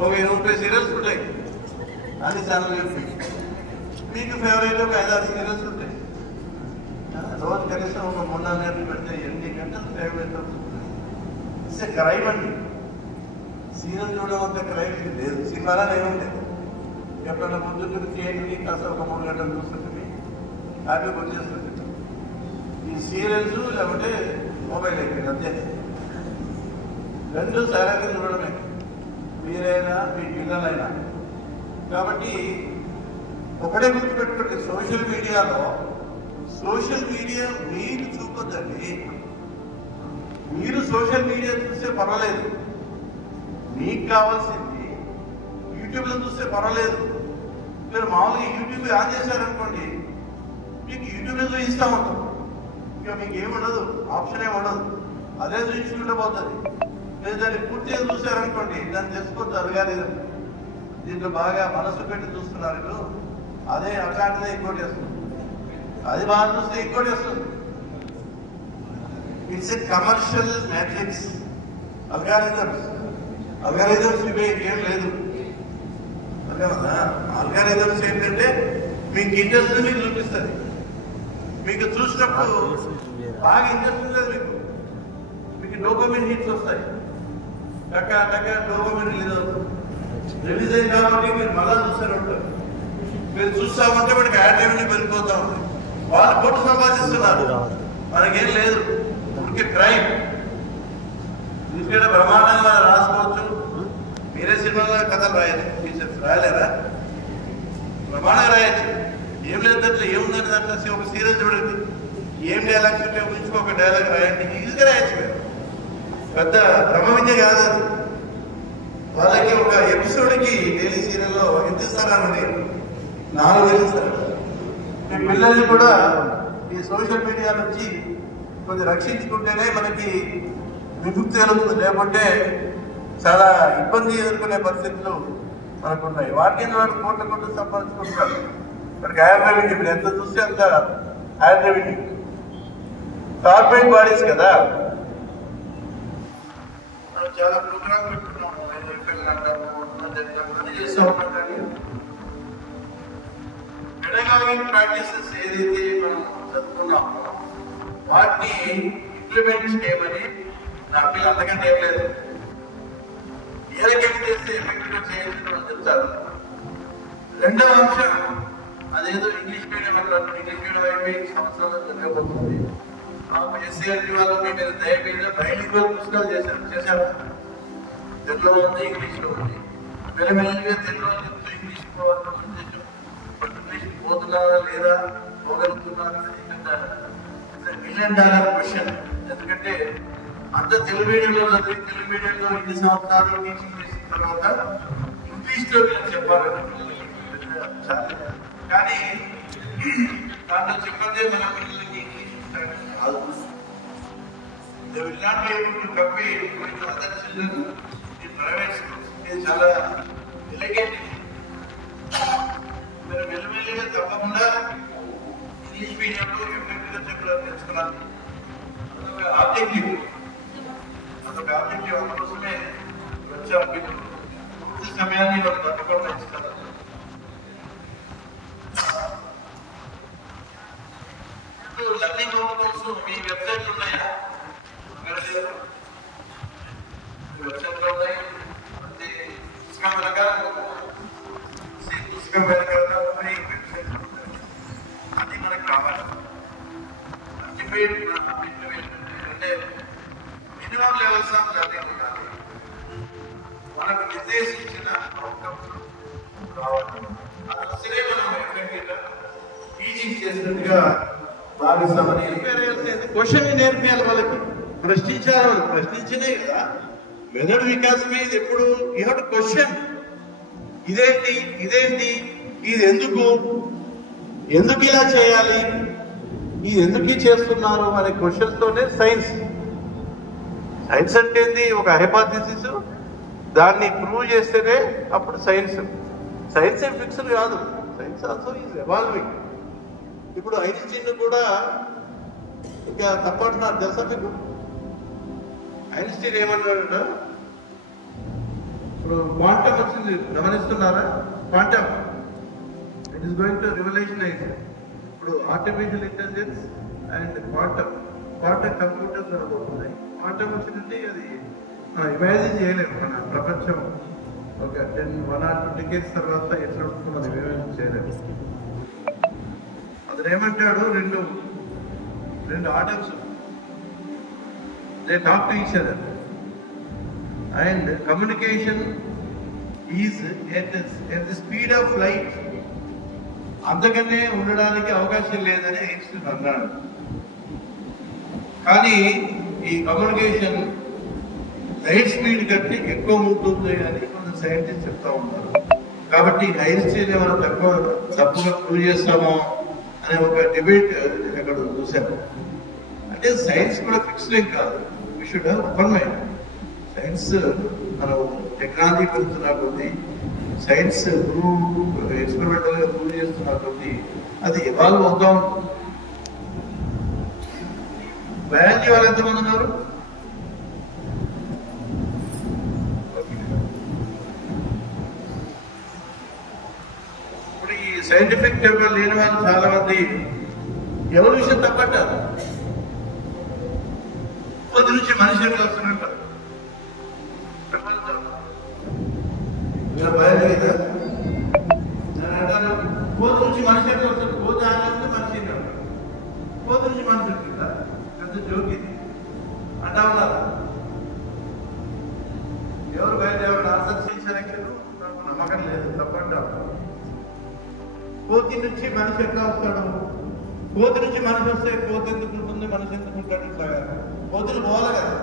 ఒక 20 సీరియల్స్ ఉంటాయి అన్ని ఛానల్. మీకు ఫేవరెట్ ఒక 5-6 సీరియల్స్ ఉంటాయి. రోజు కనీసం ఒక 3-4 గంటలు పెడితే ఎన్ని గంటలు ఫేవరెట్ ఇట్స్ క్రైమ్ అండి. సీరియల్ చూడడం అంత క్రైమ్ లేదు. సినిమాలో ఏముండేది ఎప్పుడైనా ముందు థియేటర్కి కాస్త ఒక 3 గంటలు చూస్తుంటుంది, హ్యాపీగా వచ్చేస్తుంది. ఈ సీరియల్స్ లేకపోతే మొబైల్ అయిపోయింది అంతే. 2 సరైన చూడడమే, మీరైనా మీ పిల్లలైనా. కాబట్టి ఒకటే గుర్తుపెట్టుకోండి, సోషల్ మీడియా మీకు చూపొద్దండి. మీరు సోషల్ మీడియా చూస్తే పర్వాలేదు, మీకు కావాల్సింది యూట్యూబ్లో చూస్తే పర్వాలేదు. మీరు మామూలుగా యూట్యూబ్ ఆన్ చేశారనుకోండి, మీకు యూట్యూబ్లో చూపిస్తూ ఉంటాం. ఇక మీకు ఏముండదు, ఆప్షన్ ఏముండదు, అదే చూపించుకుంటూ పోతుంది. మీరు దాన్ని పూర్తిగా చూశారనుకోండి, దాన్ని తెలుసుకోవచ్చు అడగాలేదు. దీంట్లో బాగా మనసు పెట్టి చూస్తున్నారు, అదే అట్లాంటిదే ఇంకోటి వస్తుంది. అది బాగా చూస్తే ఇంకోటి వస్తుంది. It's a commercial matrix. Algorithms ఇవే ఏం లేదు. అల్గారిథమ్స్ ఏంటంటే మీకు ఇంట్రెస్ట్ మీకు చూపిస్తుంది. మీకు చూసినప్పుడు బాగా ఇంట్రెస్ట్ ఉంటుంది, మీకు డోపమిన్ హిట్స్ వస్తాయి. టక్క డోపమిన్ రిలీజ్ అయింది కాబట్టి మీరు మళ్ళా చూస్తూనే ఉంటారు. మీరు చూస్తామంటే మనకి యాడ్ రెవెన్యూ పెరిగిపోతా ఉంది. వాళ్ళు కోట్లు సంపాదిస్తున్నారు, మనకేం లేదు. ఊరికే క్రైమ్. ఎందుకంటే బ్రహ్మాండంగా రాసుకోవచ్చు. మీరే సినిమాలో కథలు రాయలేరా? బ్రహ్మాండంగా రాయచ్చు. ఏం లేదు దాంట్లో, ఏముందని దాంట్లో ఒక సీరియల్ చూడండి, ఏం డైలాగ్స్ ఉంటే ఊహించుకో, ఒక డైలాగ్ రాయండి, ఈజీగా రాయచ్చు. మీరు పెద్ద బ్రహ్మ విద్య కాదు. వాళ్ళకి ఒక ఎపిసోడ్కి డైలీ సీరియల్లో ఎంత ఇస్తారన్నది 4 వేలు ఇస్తారు. మీ పిల్లల్ని కూడా ఈ సోషల్ మీడియా నుంచి కొంచెం రక్షించుకుంటేనే మనకి విముక్తి కలుగుతుంది. లేకుంటే చాలా ఇబ్బంది ఎదుర్కొనే పరిస్థితులు మనకున్నాయి. వాటిని వాడు కోట్లు సంపాదించుకుంటారు. మనకి యాడ్ రెవెన్యూ ఇప్పుడు ఎంత చూస్తే అంత యాడ్ రెవెన్యూ. కార్పొరేట్ బాడీస్ కదా, మనం చాలా ప్రోగ్రామ్ పెట్టుకున్నాము, అన్ని చేస్తూ ఉన్నాం. కానీ పెడగామిక్ ప్రాక్టీసెస్ ఏదైతే మనం చదువుకున్నామో వాటిని ఇంప్లిమెంట్ చేయమని నా పిల్లలు అంతకంటే ఏం లేదు. ఏ రకంగా చేస్తే ఎఫెక్టివ్గా చేయాలని మనం చెప్తారు. రెండవ అంశం, అదేదో ఇంగ్లీష్ మీడియం అంటారు. ఇంగ్లీష్ మీడియం అయిపోయి సంవత్సరాలు జరగబోతుంది. ఎస్సీఆర్టీ వాళ్ళు మీరు దయచేసి బైలింగ్వల్ పుస్తకాలు చేశారు. తెలుగులో ఉంది, ఇంగ్లీష్లో ఉంది. మెల్లమెల్లగా తెలుగులో చెప్తూ ఇంగ్లీష్ పోవాలన్న ఉద్దేశం. ఇంగ్లీష్ పోతున్నారా లేదా, పోగలుగుతున్నారా అనేది $1 మిలియన్ క్వశ్చన్. ఎందుకంటే అంత తెలుగు మీడియంలో చదివి తెలుగు మీడియంలో 2 సంవత్సరాలు టీచింగ్ చేసిన తర్వాత ఇంగ్లీష్లో వీళ్ళకి చెప్పాలని కానీ దాంట్లో చెప్పదే మన పిల్లలకి ఇంగ్లీష్ కాదు. They will not be able to compete with other children in private schools. ఇది చాలా ఎలిగెంట్. మీరు మెల్లిమెల్లిగా తప్పకుండా ఇంగ్లీష్ మీడియంలో ఎఫెక్ట్గా చెప్పడం తెలుసుకున్నాను. అదొక ఆబ్జెక్టివ్. అందుకోసమే వచ్చాము. పూర్తి సమయాన్ని వాళ్ళు తప్పకుండా ఇస్తారు. లర్నింగ్ అవుట్పుట్స్ మీ వెబ్సైట్లు ఉన్నాయా? వెబ్సైట్లో ఉన్నాయి. పుస్తకం రకాలు అది మనకు కావాలి. అంటే మినిమం లెవెల్స్ ఆఫ్ లర్నింగ్ ఉండాలి. మనకు నిర్దేశించిన అవుట్కమ్స్ కావాలి. అది వస్తేనే మనం ఎఫెక్టివ్గా టీచింగ్ చేసినట్టుగా భావిస్తామని. క్వశ్చన్ నేర్పియాలి వాళ్ళకి, ప్రశ్నించాలి. వాళ్ళు ప్రశ్నించినే కదా మెదడు వికాసమే. ఇది ఎప్పుడు యూ హ్యావ్ టు క్వశ్చన్. ఇదేంటి, ఇది ఎందుకు ఇలా చేయాలి, ఇది ఎందుకు చేస్తున్నారు అనే క్వశ్చన్స్ తోనే సైన్స్ అంటే ఏంది? ఒక హైపోథెసిస్, దాన్ని ప్రూవ్ చేస్తేనే అప్పుడు సైన్స్ ఏం ఫిక్స్డ్ కాదు. Science also is evolving. ఇప్పుడు ఐన్స్టీన్ కూడా ఇక తప్పంటున్నారు తెలుసా మీకు? ఐన్స్టీన్ ఏమన్నాడట, ఇప్పుడు క్వాంటమ్ వచ్చింది గమనిస్తున్నారా? Quantum it is going to revolutionise. ఇప్పుడు artificial intelligence and quantum computers రాబోతున్నాయి. క్వాంటమ్ వచ్చిందంటే అది ఇమాజిన్ చేయలేము. మన ప్రపంచం ఒక 1 or 2 decades తర్వాత ఎట్లా ఉంటుందో మనం ఇమాజిన్ చేయలేము. అతను ఏమంటాడు, రెండు atoms they talk to each other and communication is at the speed of light. అంతకనే ఉండడానికి అవకాశం లేదని ఐన్స్టీన్ అన్నాడు. కానీ ఈ కమ్యూనికేషన్ లైట్ స్పీడ్ కంటే ఎక్కువ ఉంటుంది అని మన సైంటిస్ట్ చెప్తా ఉన్నారు. కాబట్టి ఐన్స్టీన్ ఏమైనా తప్పుగా ప్రూవ్ చేస్తామో అనే ఒక డిబేట్ నేను అక్కడ చూశాను. అంటే సైన్స్ కూడా ఫిక్స్డ్ ఏం కాదు. We should have open mind. Science మనం టెక్నాలజీ పెడుతున్నా కొద్దీ, సైన్స్ ఎక్స్పెరిమెంటల్ గా ప్రూవ్ చేస్తున్నా కొద్దీ అది ఎవాల్వ్ అవుతా ఉంటుంది. బయాలజీ వాళ్ళు ఎంతమంది ఉన్నారు? ఇప్పుడు ఈ సైంటిఫిక్ టెంపర్ లేని వాళ్ళు చాలా మంది ఎవల్యూషన్ తప్పంటారు. కొద్ది నుంచి మనిషి ఎట్లా వస్తున్నట్టు బయాలజీ కదా. నేను అంటాను, కోతి నుంచి మనిషి ఎట్లా వస్తుంది? కోతి ఆనంద మనిషి కోతి నుంచి మనిషి వచ్చిందా? పెద్ద జోకి అంటా ఉన్నారు. ఎవరు బయట ఎవరు ఆన్సర్ చేశారు? నాకు నమ్మకం లేదు, తప్పంటా. కోతి నుంచి మనిషి ఎట్లా వస్తాడు? కోతి నుంచి మనిషి వస్తే కోతి ఎందుకు ఉంటుంది, మనిషి ఎందుకు ఉంటాడు? ఇట్లా కోతులు పోవాలి కదా,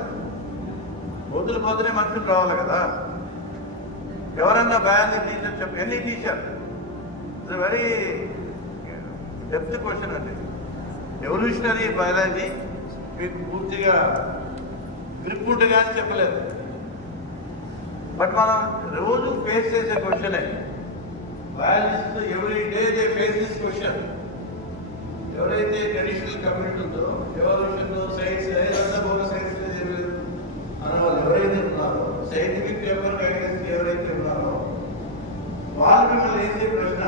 కోతులు పోతేనే మనుషులు రావాలి కదా. ఎవరన్నా బయాలజీ టీచర్ చెప్పు, any teacher, it's very depth question అండి. ఎవల్యూషనరీ బయాలజీ మీకు పూర్తిగా గ్రిప్ ఉంటే కానీ చెప్పలేదు. బట్ మనం రోజు ఫేస్ చేసే క్వశ్చనే. Biologist every day they face this question. ఎవరైతే ట్రెడిషనల్ కమ్యూనిటీ ఉందో, ఎవల్యూషన్ సైన్స్ ఏదంతా పోగా సైన్స్ తెలియలేదు అన్న వాళ్ళు ఎవరైతే ఉన్నారో, సైంటిఫిక్ పేపర్ గైడెన్స్ ఎవరైతే ఉన్నారో వాళ్ళు మిమ్మల్ని వేసే ప్రశ్న,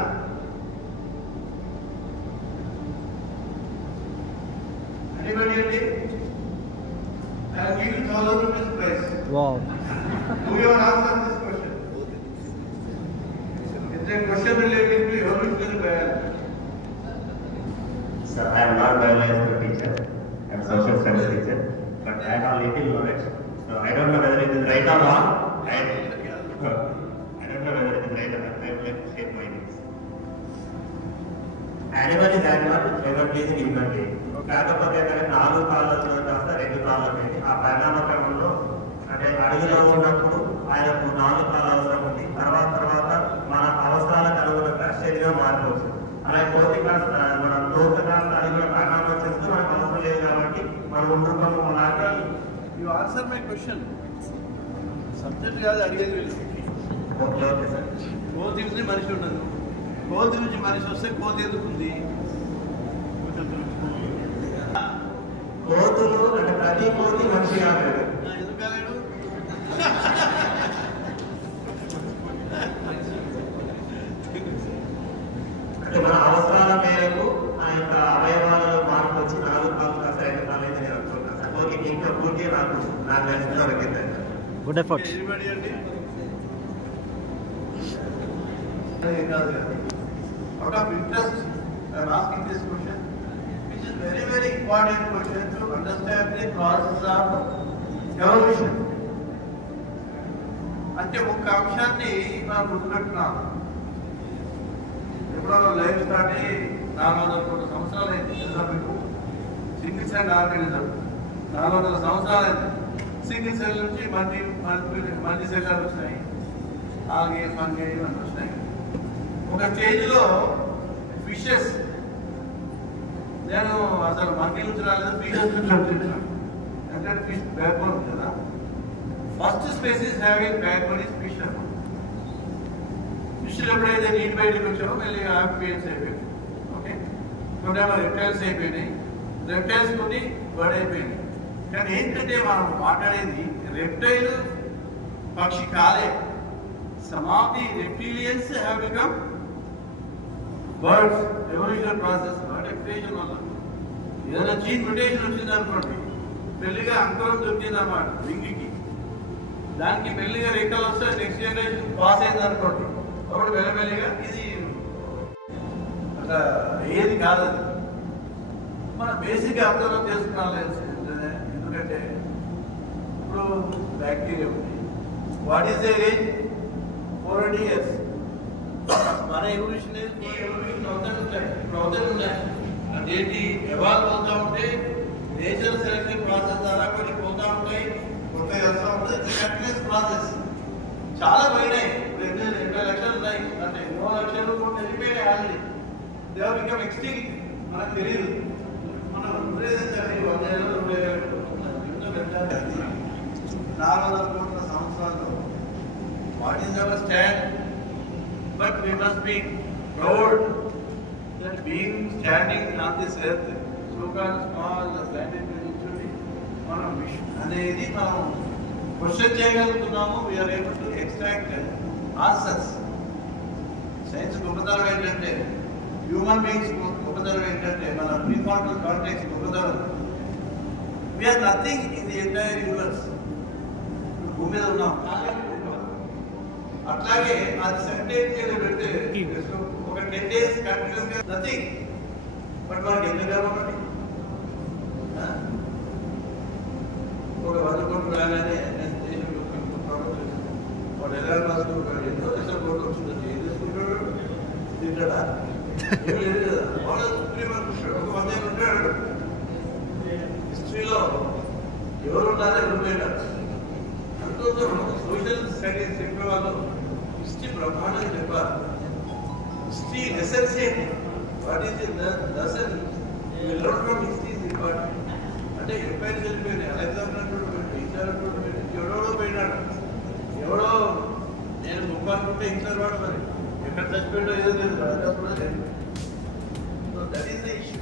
anybody అండి? I'll give you 1,000 rupees prize. Wow. Do you answer this question? It's a question related to evolutionary biology. Sir, I am not biology teacher. I am social studies teacher. But I have little knowledge. So I don't know whether it is right or wrong. I don't know whether it is right or wrong. I would like to share my views. Animal is animal, human being is human being. కాకపోతే 4 కాళ్ళు వచ్చిన కాస్త 2 కాళ్ళు పెట్టి ఆ పరిణామ క్రమంలో అంటే అడవిలో ఉన్నప్పుడు ఆయనకు 4 కాళ్ళు అవసరం ఉంది. తర్వాత మన అవసరాలకు అనుగుణంగా శరీరం మారిపోవచ్చు. అలాగే కోతి కాస్త మనం తోట కాస్త అడవిలో పరిణామం చేస్తూ మనకు అవసరం లేదు కాబట్టి మనం ఉంటున్నాము. అలాగే You answer my question. Subject కాదు అడిగేది వెళ్ళి. Okay sir. కోతి నుంచి మనిషి ఉండదు. కోతి నుంచి మనిషి వస్తే కోతి ఎందుకు ఉంది? కోతులు అంటే ప్రతి కోతి మనిషి కాదు. ఎందుకు కాలేడు? అంటే మన అవసరాల మేరకు ఆ యొక్క అవయవాలలో మార్పు వచ్చి 4 కాళ్ళు కాస్త 2 కాళ్ళు అయితే నేను అనుకుంటున్నాను సార్. ఓకే, ఇంకా పూర్తిగా నాకు తెలిసిన వరకైతే. Good effort. ఎనిబడి అండి? కాదు కదా. Out of interest I am asking this question, which is very, very important question to understand the process of evolution. అంటే ఒక అంశాన్ని మనం గుర్తుపెట్టున్నాం. ఎప్పుడో లైఫ్ స్టార్ట్ అయ్యి 400 సంవత్సరాలు అయింది తెలుసా మీకు? సింగిల్ సెల్ ఆర్గానిజం 400 సంవత్సరాలు అయింది. సింగిల్ సెల్ నుంచి మల్టీ సెల్లార్ వచ్చినాయి, ఆల్గే ఫంగై ఇవన్నీ వచ్చినాయి. ఒక స్టేజ్లో ఫిషెస్, నేను అసలు మంకీ నుంచి రాలేదు, ఫిషెస్ నుంచి వచ్చినాను. అంటే ఫిష్ బ్యాక్ బోన్ ఉంది కదా. First species having back bone is fish అన్నమాట. ఫిష్లు ఎప్పుడైతే నీటి బయటకు వచ్చామో మళ్ళీ ఆంఫిబియన్స్ అయిపోయింది. ఓకే, కొన్నేమో రెప్టైల్స్ అయిపోయినాయి, రెప్టైల్స్ కొన్ని బర్డ్ అయిపోయినాయి. కానీ ఏంటంటే మనం మాట్లాడేది రెప్టైల్ పక్షి కాలే. Some of the reptilians have become birds. Evolution process adaptation వల్ల ఏదైనా చీప్ మ్యుటేషన్ వచ్చింది అనుకోండి, మెల్లిగా అంకురం దొరికిందన్నమాట రింగికి, దానికి మెల్లిగా రెక్కలు వస్తే నెక్స్ట్ జనరేషన్ పాస్ అయింది అనుకోండి, అప్పుడు మెల్లమెల్లిగా ఇది అట్లా ఏది కాదు. మన బేసిక్ అర్థం చేసుకోవాలి. ఎందుకంటే ఇప్పుడు బ్యాక్టీరియా ఉంది, what is the age? 400 years. మన ఎవల్యూషన్ అవుతాయి ఉన్నాయి. అదేంటి ఎవాల్వ్ అవుతా ఉంటే నేచర్ సెలెక్షన్ ప్రాసెస్ ద్వారా కొన్ని పోతా ఉంటాయి, కొత్త వస్తూ ఉంటుంది. కంటిన్యూస్ ప్రాసెస్ చాలా పోయినాయి. 2 లక్షలు ఉన్నాయి, అంటే 3 లక్షలు కొన్ని వెళ్ళిపోయినాయి already. They have become extinct. మనకు తెలియదు. మనం 400 కోట్ల సంవత్సరాలు. What is our stand? But we must be proud that being standing on this earth, so called small planet మనం అనేది మనం క్వశ్చన్ చేయగలుగుతున్నాము. We are able to extract answers. Science గొప్పతనం ఏంటంటే, హ్యూమన్ బీయింగ్స్ గొప్పతనం ఏంటంటే, మన ప్రీఫాంటల్ కాంటెక్స్ట్ గొప్పతనం. We are nothing in the entire universe. భూమి మీద ఉన్నాం. అట్లాగే అది సెంటెన్స్ పెడితే ఒక 10 days కంటిన్యూస్ గా నథింగ్. బట్ మనకి ఎందుకు కాబట్టి ఒక 100 కోట్లు రాగానే వాడు ఎలా రాసుకుంటాడు, ఎంతో లక్షల కోట్లు వచ్చింది, ఏం తీసుకుంటాడు? తింటాడా? ఏం లేదు కదా. వాడు సుప్రీంకోర్టు ఒక 100 ఏళ్ళు ఉంటాడు. హిస్టరీలో ఎవరున్నారో ఎవరు అందులో సోషల్ స్టడీస్ చెప్పే వాళ్ళు హిస్టరీ బ్రహ్మాండంగా చెప్పారు. హిస్టరీ లెసన్స్ ఏంటి? What is lesson learn from history is important. అంటే ఎంపైర్స్ వెళ్ళిపోయినాయి. అలెగ్జాండర్ ఎవడో పోయినాడు, ఎవడో నేను గొప్ప అనుకుంటే హిట్లర్ వాడు, మరి ఎక్కడ చచ్చిపోయాడో ఏదో లేదు, కూడా లేదు. So that is the issue.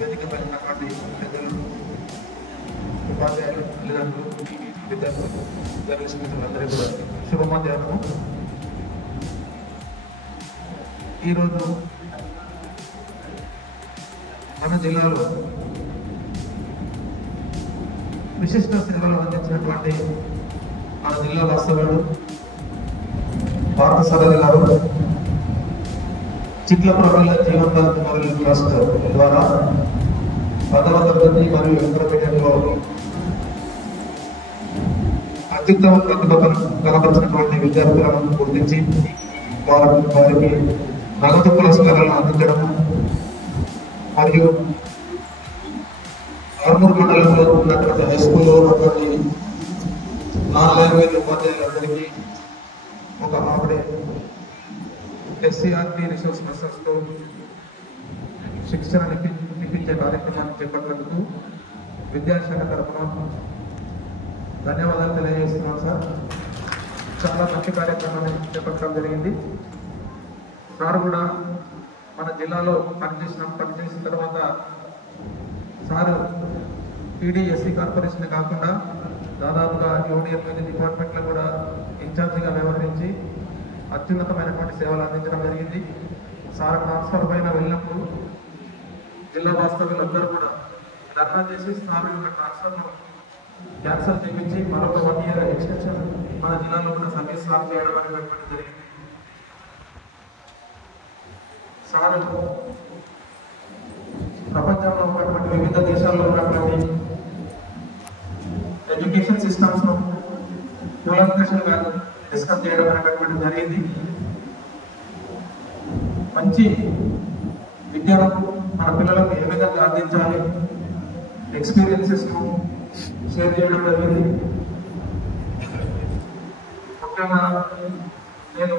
వేదిక పైనటువంటి పెద్దలు, ఉపాధ్యాయులు, తల్లిదండ్రులు, విద్యార్థులు, జర్నలిస్ట్ మిత్రులందరికీ కూడా శుభమధ్యాహ్నము. ఈరోజు మన జిల్లాలో విశిష్ట సేవలు అందించినటువంటి మన జిల్లా వాస్తవ్యుడు పార్థసారథి గారు చిట్లప్రమిళ జీవనదాస్ మెమోరియల్ ట్రస్ట్ ద్వారా 10వ తరగతి మరియు ఇంటర్మీడియట్లో అత్యుత్తమ ప్రతిభ కనబరిచినటువంటి విద్యార్థులను గుర్తించి వారికి నగదు పురస్కారాలను అందించడం మరియు ఆర్మూర్ మండలంలో ఉన్నటువంటి హై స్కూల్లో ఉన్నటువంటి నాన్-లాంగ్వేజ్ ఉపాధ్యాయులందరికీ ఒక ఆవిడే ఎస్సీఆర్టీ రిసోర్స్ పర్సన్స్తో శిక్షణ ఇప్పించే కార్యక్రమాన్ని చేపట్టినందుకు విద్యాశాఖ తరఫున ధన్యవాదాలు తెలియజేస్తున్నాను సార్. చాలా మంచి కార్యక్రమాన్ని చేపట్టడం జరిగింది. సార్ కూడా మన జిల్లాలో పనిచేసిన తర్వాత సార్ పీడీఎస్సీ కార్పొరేషన్ కాకుండా దాదాపుగా 7-8 డిపార్ట్మెంట్లో కూడా ఇన్ఛార్జిగా వ్యవహరించి అత్యున్నతమైనటువంటి సేవలు అందించడం జరిగింది. సార్ ట్రాన్స్ఫర్ పైన వెళ్ళినప్పుడు జిల్లా వాస్తవ్యులందరూ కూడా ధర్నా చేసి సార్ యొక్క ట్రాన్స్ఫర్ను క్యాన్సల్ చేయించి మరొక 1 year ఎక్స్టెన్షన్ మన జిల్లాలో కూడా సర్వీస్ స్టార్ట్ చేయడం అనేటువంటి జరిగింది. సార్ ప్రపంచంలో ఉన్నటువంటి వివిధ దేశాల్లో ఉన్నటువంటి ఎడ్యుకేషన్ సిస్టమ్స్ ను కూలంకషంగా డిస్కస్ చేయడం అనేటువంటి జరిగింది. మంచి విద్యను మన పిల్లలకు ఏ విధంగా అందించాలి, ఎక్స్పీరియన్సెస్ ను షేర్ చేయడం జరిగింది. ముఖ్యంగా నేను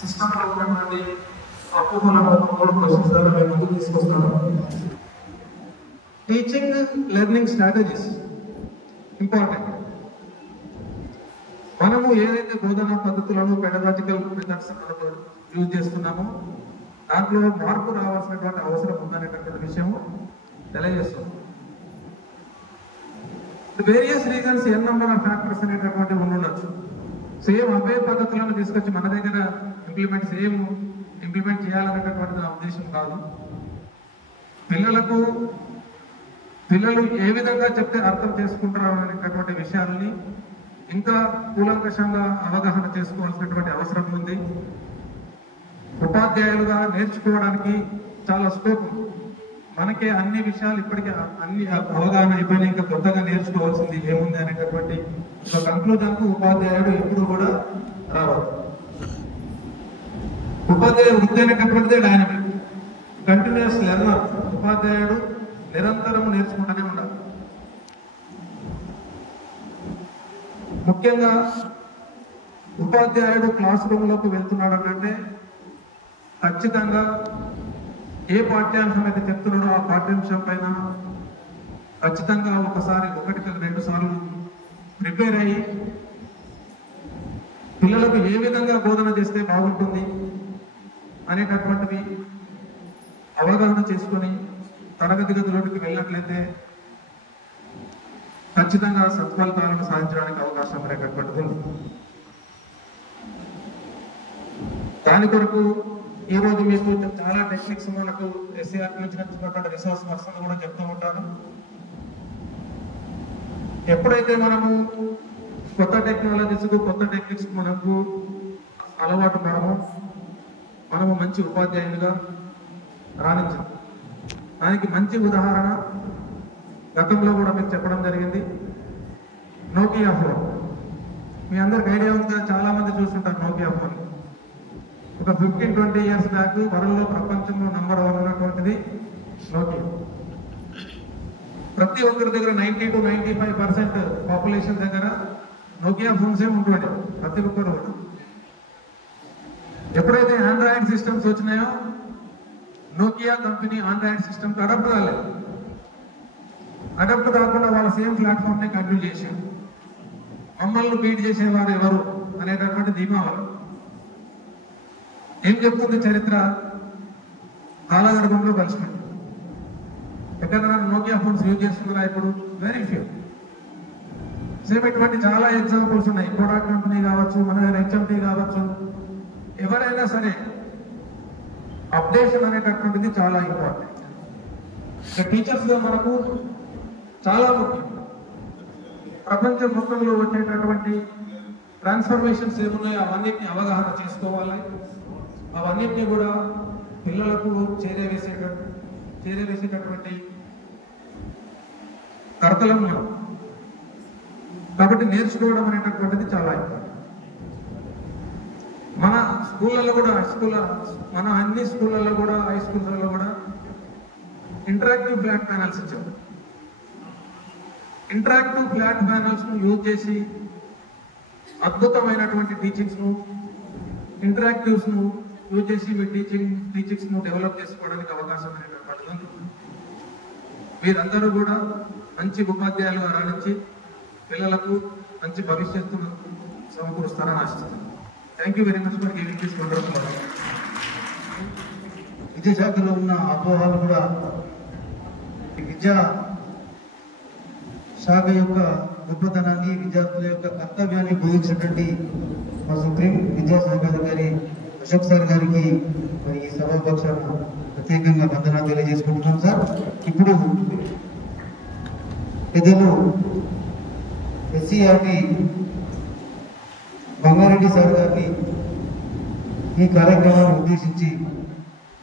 సిస్టంలో ఉన్నటువంటి అపోహలను 3 క్వశ్చన్స్ ద్వారా మేము ముందుకు తీసుకొస్తాను. Teaching learning strategies important. మనము ఏదైతే బోధనా పద్ధతులను పెడగాజికల్ మెథడ్స్ యూజ్ చేస్తున్నామో దాంట్లో మార్పు రావాల్సినటువంటి అవసరం ఉందనేటటువంటి విషయం తెలియజేస్తుంది. Various reasons n number of factors అనేటటువంటివి ఉండొచ్చు. సేమ్ అవే పద్ధతులను తీసుకొచ్చి మన దగ్గర ఇంప్లిమెంట్ చేయాలనేటటువంటిది నా ఉద్దేశం కాదు. పిల్లలు ఏ విధంగా చెప్తే అర్థం చేసుకుంటారు అనేటటువంటి విషయాలని ఇంకా కూలంకషంగా అవగాహన చేసుకోవాల్సినటువంటి అవసరం ఉంది. ఉపాధ్యాయులుగా నేర్చుకోవడానికి చాలా స్కోప్. మనకే అన్ని విషయాలు ఇప్పటికే అన్ని అవగాహన అయిపోయినా ఇంకా కొత్తగా నేర్చుకోవాల్సింది ఏముంది అనేటటువంటి ఒక కంక్లూజన్కు ఉపాధ్యాయుడు ఎప్పుడు కూడా రావాలి. ఉపాధ్యాయుడు వృత్తి అనేటటువంటిదే డైనమిక్, కంటిన్యూస్ లెర్నర్. ఉపాధ్యాయుడు నిరంతరం నేర్చుకుంటూనే ఉండాలి. ముఖ్యంగా ఉపాధ్యాయుడు క్లాస్ రూమ్లోకి వెళ్తున్నాడు అంటే ఖచ్చితంగా ఏ పాఠ్యాంశం అయితే చెప్తున్నాడో ఆ పాఠ్యాంశం పైన ఖచ్చితంగా ఒకటికి 2 సార్లు ప్రిపేర్ అయ్యి పిల్లలకు ఏ విధంగా బోధన చేస్తే బాగుంటుంది అనేటటువంటివి అవగాహన చేసుకొని తరగతి గదిలోకి వెళ్ళినట్లయితే ఖచ్చితంగా సత్ఫలితాలను సాధించడానికి అవకాశం అనేటటువంటిది ఉంది. దాని కొరకు ఈ రోజు మీకు చాలా టెక్నిక్స్ మనకు ఎస్సీఆర్ నుంచి వచ్చినటువంటి రిసోర్స్ పర్సన్ కూడా చెప్తూ ఉంటారు. ఎప్పుడైతే మనము కొత్త టెక్నిక్స్ మనకు అలవాటు పడము, మనము మంచి ఉపాధ్యాయులుగా రాణించాం. దానికి మంచి ఉదాహరణ గతంలో కూడా మీకు చెప్పడం జరిగింది. నోకియా ఫోన్ మీ అందరికి ఐడియా ఉంది కదా, చాలా మంది చూస్తుంటారు నోకియా ఫోన్. ఒక 15-20 years బ్యాక్ వరల్డ్లో ప్రపంచంలో నంబర్ 1 ఉన్నటువంటిది నోకియా. ప్రతి ఒక్కరి దగ్గర 90 to 95% పాపులేషన్ దగ్గర నోకియా ఫోన్స్ ఉంటుండే ప్రతి ఒక్కరు కూడా. ఎప్పుడైతే ఆండ్రాయిడ్ సిస్టమ్స్ వచ్చినాయో నోకియా కంపెనీ ఆండ్రాయిడ్ సిస్టమ్కి అడాప్ట్ కాలేదు. అడాప్ట్ కాకుండా వాళ్ళ సేమ్ ప్లాట్ఫామ్ ని కంటిన్యూ చేశారు. మమ్మల్ని బీట్ చేసేవారు ఎవరు అనేటటువంటి ధీమా వాళ్ళు. ఏం చెప్తుంది చరిత్ర? కాలగర్భంలో కలిసిపోయింది. ఎక్కడైనా నోకియా ఫోన్స్ యూజ్ చేస్తున్నారా ఇప్పుడు? Very few. సేమ్ ఇటువంటి చాలా ఎగ్జాంపుల్స్ ఉన్నాయి. కోడాక్ కంపెనీ కావచ్చు, మన హెచ్ఎంటీ కావచ్చు, ఎవరైనా సరే అప్డేషన్ అనేటటువంటిది చాలా ఇంపార్టెంట్. టీచర్స్ గా మనకు చాలా ముఖ్యం. ప్రపంచం మొత్తంలో వచ్చేటటువంటి ట్రాన్స్ఫర్మేషన్స్ ఏమున్నాయో అవన్నిటిని అవగాహన చేసుకోవాలి. అవన్నిటిని కూడా పిల్లలకు చేరవేసేటటువంటి కర్తలం మనం. కాబట్టి నేర్చుకోవడం అనేటటువంటిది చాలా ఇంపార్టెంట్. మన స్కూళ్ళలో కూడా మన అన్ని స్కూళ్ళల్లో కూడా హై స్కూల్స్లో కూడా ఇంటరాక్టివ్ ఫ్లాట్ ప్యానల్స్ ఇచ్చారు. ఇంటరాక్టివ్ ఫ్లాట్ ప్యానల్స్ ను యూజ్ చేసి అద్భుతమైనటువంటి ఇంటరాక్టివ్స్ ను యూజ్ చేసి మీ టీచింగ్స్ ను డెవలప్ చేసుకోవడానికి అవకాశం అనేటటువంటిది. మీరందరూ కూడా మంచి ఉపాధ్యాయులుగా రాణించి పిల్లలకు మంచి భవిష్యత్తును సమకూరుస్తారని ఆశిస్తున్నాను. Thank you very much for giving this wonderful. విద్యాశాఖలో ఉన్న అపోహలు కూడా విద్యా శాఖ యొక్క గొప్పతనాన్ని, విద్యార్థుల యొక్క కర్తవ్యాన్ని బోధించినటువంటి మా సుప్రీం విద్యాశాఖ అధికారి అశోక్ సార్ గారికి మరి ఈ సభాపక్షాన ప్రత్యేకంగా వందనాలు తెలియజేసుకుంటున్నాం సార్. ఇప్పుడు పెద్దలు ఎస్సీఆర్టీ బంగారెడ్డి సార్ గారిని ఈ కార్యక్రమాన్ని ఉద్దేశించి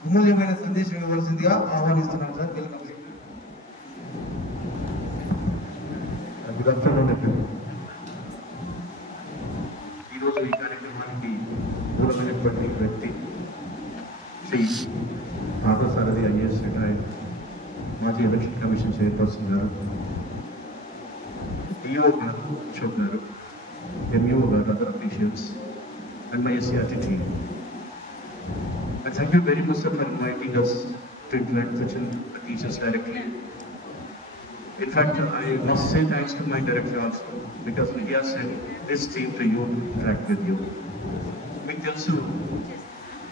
అమూల్యమైన సందేశం ఇవ్వవలసిందిగా ఆహ్వానిస్తున్నాం sir. Welcome. Good afternoon everyone. ఈరోజు ఈ కార్యక్రమానికి మూలమైనటువంటి వ్యక్తి శ్రీ పార్థసారథి ఐఏఎస్ రిటైర్డ్ మాజీ ఎలక్షన్ కమిషన్ చైర్పర్సన్ గారు, డిఓ గారు, అశోక్ గారు, MUO గారు, other officials and my SCRT team. And thank you very much sir for inviting us to interact with the teachers directly. In fact, I must say thanks to my director also, because he has sent this team to you to interact with you. మీకు తెలుసు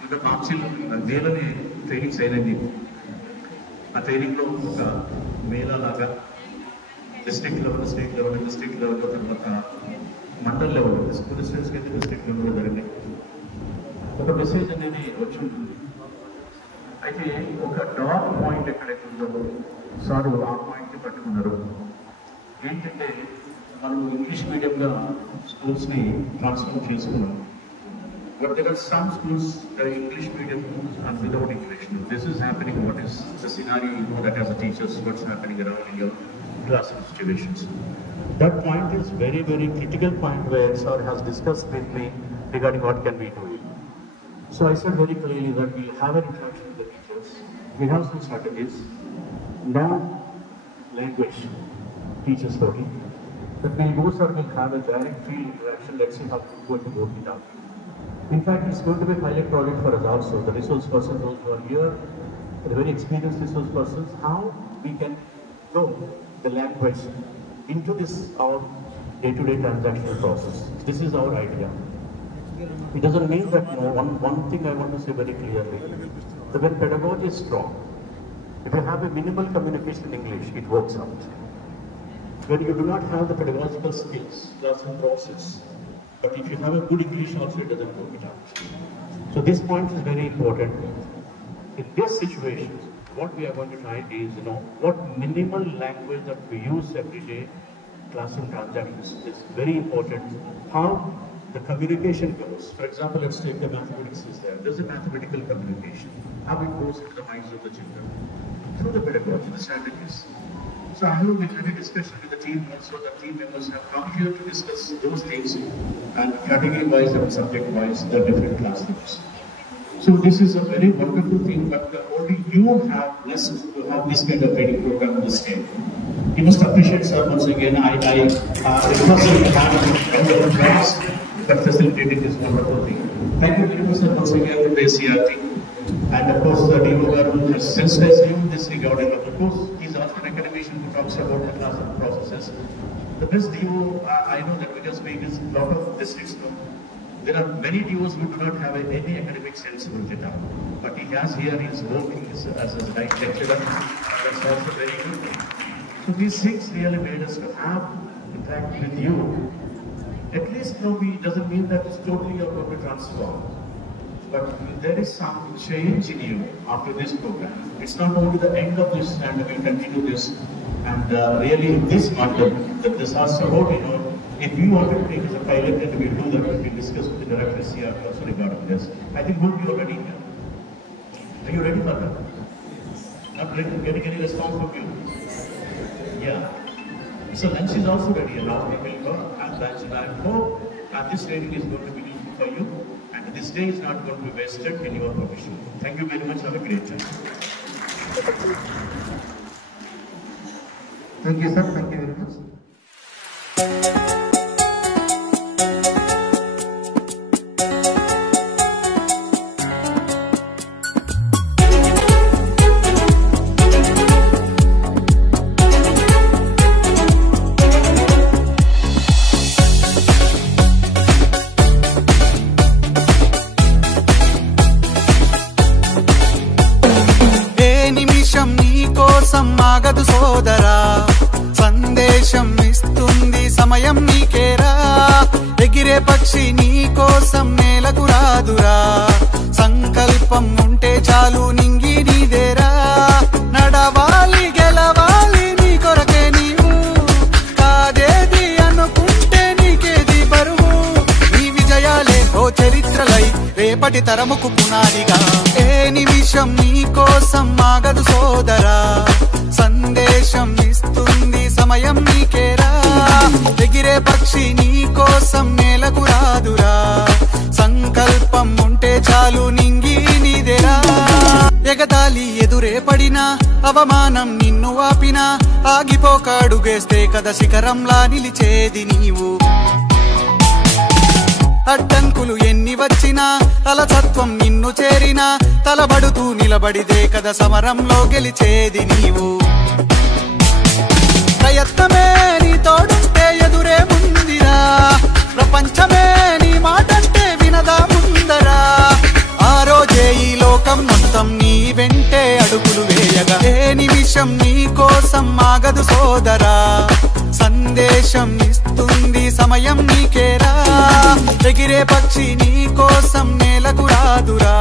ఇంకా council వేలని trainings అయినాయి. ఆ ట్రైనింగ్లో ఒక మేళా లాగా district level, state level, district level, తర్వాత మండల్ లెవెల్, స్కూల్ స్టూడెంట్స్కి అయితే డిస్ట్రిక్ట్ లెవెల్లో జరిగినాయి. ఒక మెసేజ్ అనేది వచ్చి ఉంటుంది. అయితే ఒక డార్క్ పాయింట్ ఎక్కడైతే ఉందో సార్ ఆ పాయింట్ని పట్టుకున్నారు. ఏంటంటే మనం ఇంగ్లీష్ మీడియంగా స్కూల్స్ని ట్రాన్స్ఫర్ చేసుకున్నాం. But there are some schools that are English medium and without English. This is happening. What is the scenario? You know that as a teacher, what's happening around in your classroom situations. That point is very, very critical point where sir has discussed with me regarding what can we do. So I said very clearly that we'll have an interaction with the teachers. We have some strategies. Now, language teachers talking. That we go sir will have a direct field interaction. Let's see how we're going to work it out. In fact, it's going to be a pilot project for us also. The resource persons, those who are here, the very experienced resource persons, how we can go the language into this our day-to-day transactional process. This is our idea. It doesn't mean that one thing I want to say very clearly. That when pedagogy is strong, if you have a minimal communication in English, it works out. When you do not have the pedagogical skills, classroom process, but if you have a good English also, it doesn't work it out. So this point is very important. In this situation, what we are going to try is, what minimal language that we use every day, classroom transactions, is very important. How the communication goes. For example, let's take the mathematics is there. There's a mathematical communication. How it goes into the minds of the children. Through the pedagogy, the strategies. So I have been having a discussion with the team also. The team members have come here to discuss those things and category-wise and subject-wise the different classrooms. So this is a very wonderful thing, but only you have blessed to have this kind of training program on this day. You must appreciate, sir, once again. I request you to have wonderful friends that facilitated this wonderful thing. Thank you very much, sir, once again to the CRT. And of course, the DO has sensitized you in this regarding. Of course, he's also an academician who talks about the classroom processes. The best DO, I know that because we visit a lot of districts, there are many DOs who do not have any academic sense to it out. But he has here, he's working as a right lecturer. That's also very good. So these things really made us to have interact with you. At least it doesn't mean that it's totally you're going to transform. But there is some change in you after this program. It's not only the end of this and we'll continue this. And really this matter, that this has about, if you want to take as a pilot and we'll do that, we'll discuss with the director CRT also regarding this. I think we'll be already here. Are you ready for that? Not ready, getting any response from you? Yeah. So lunch is also ready and now we will go and lunch and I hope that this training is going to be useful for you. This day is not going to be wasted in your profession. Thank you very much. Have a great time. Thank you, sir. Thank you very much. ఆగదు సోదరా, సందేశం ఇస్తుంది సమయం నీకేరా. ఎగిరే పక్షి నీ కోసం నేలకు రాదురా, సంకల్పం ఉంటే చాలు నింగి నీదేరా. నడవాలి గెలవాలి నీ కొరకే నీవు, కాదేది అనుకుంటే నీకేది బరువు. నీ విజయాలే ఓ చరిత్రలై రేపటి తరముకు పునాదిగా. ఏ నిమిషం నీ కోసం ఆగదు సోదరా, సందేశం ఇస్తుంది సమయం నీకేరా. ఎగిరే పక్షి నీ కోసం నేలకు రాదురా, సంకల్పం ఉంటే చాలు నింగి నీదేరా. ఎగతాళి ఎదురే పడినా, అవమానం నిన్ను ఆపినా, ఆగిపోక అడుగేస్తే కదా శిఖరంలా నిలిచేది నీవు. అడ్డంకులు ఎన్ని వచ్చినా, అలసత్వం నిన్ను చేరినా, తలబడుతూ నిలబడిదే కదా సమరంలో గెలిచేది నీవు. ప్రయత్నమే నీ తోడుంటే ఎదురే ముందిరా, ప్రపంచమే నీ మాటంటే వినదా ముందరా. ఆ రోజే కోసం ఆగదు సోదరా, సందేశం ఇస్తుంది సమయం నీకేరా. ఎగిరే పక్షి నీ కోసం నేలకు రాదురా,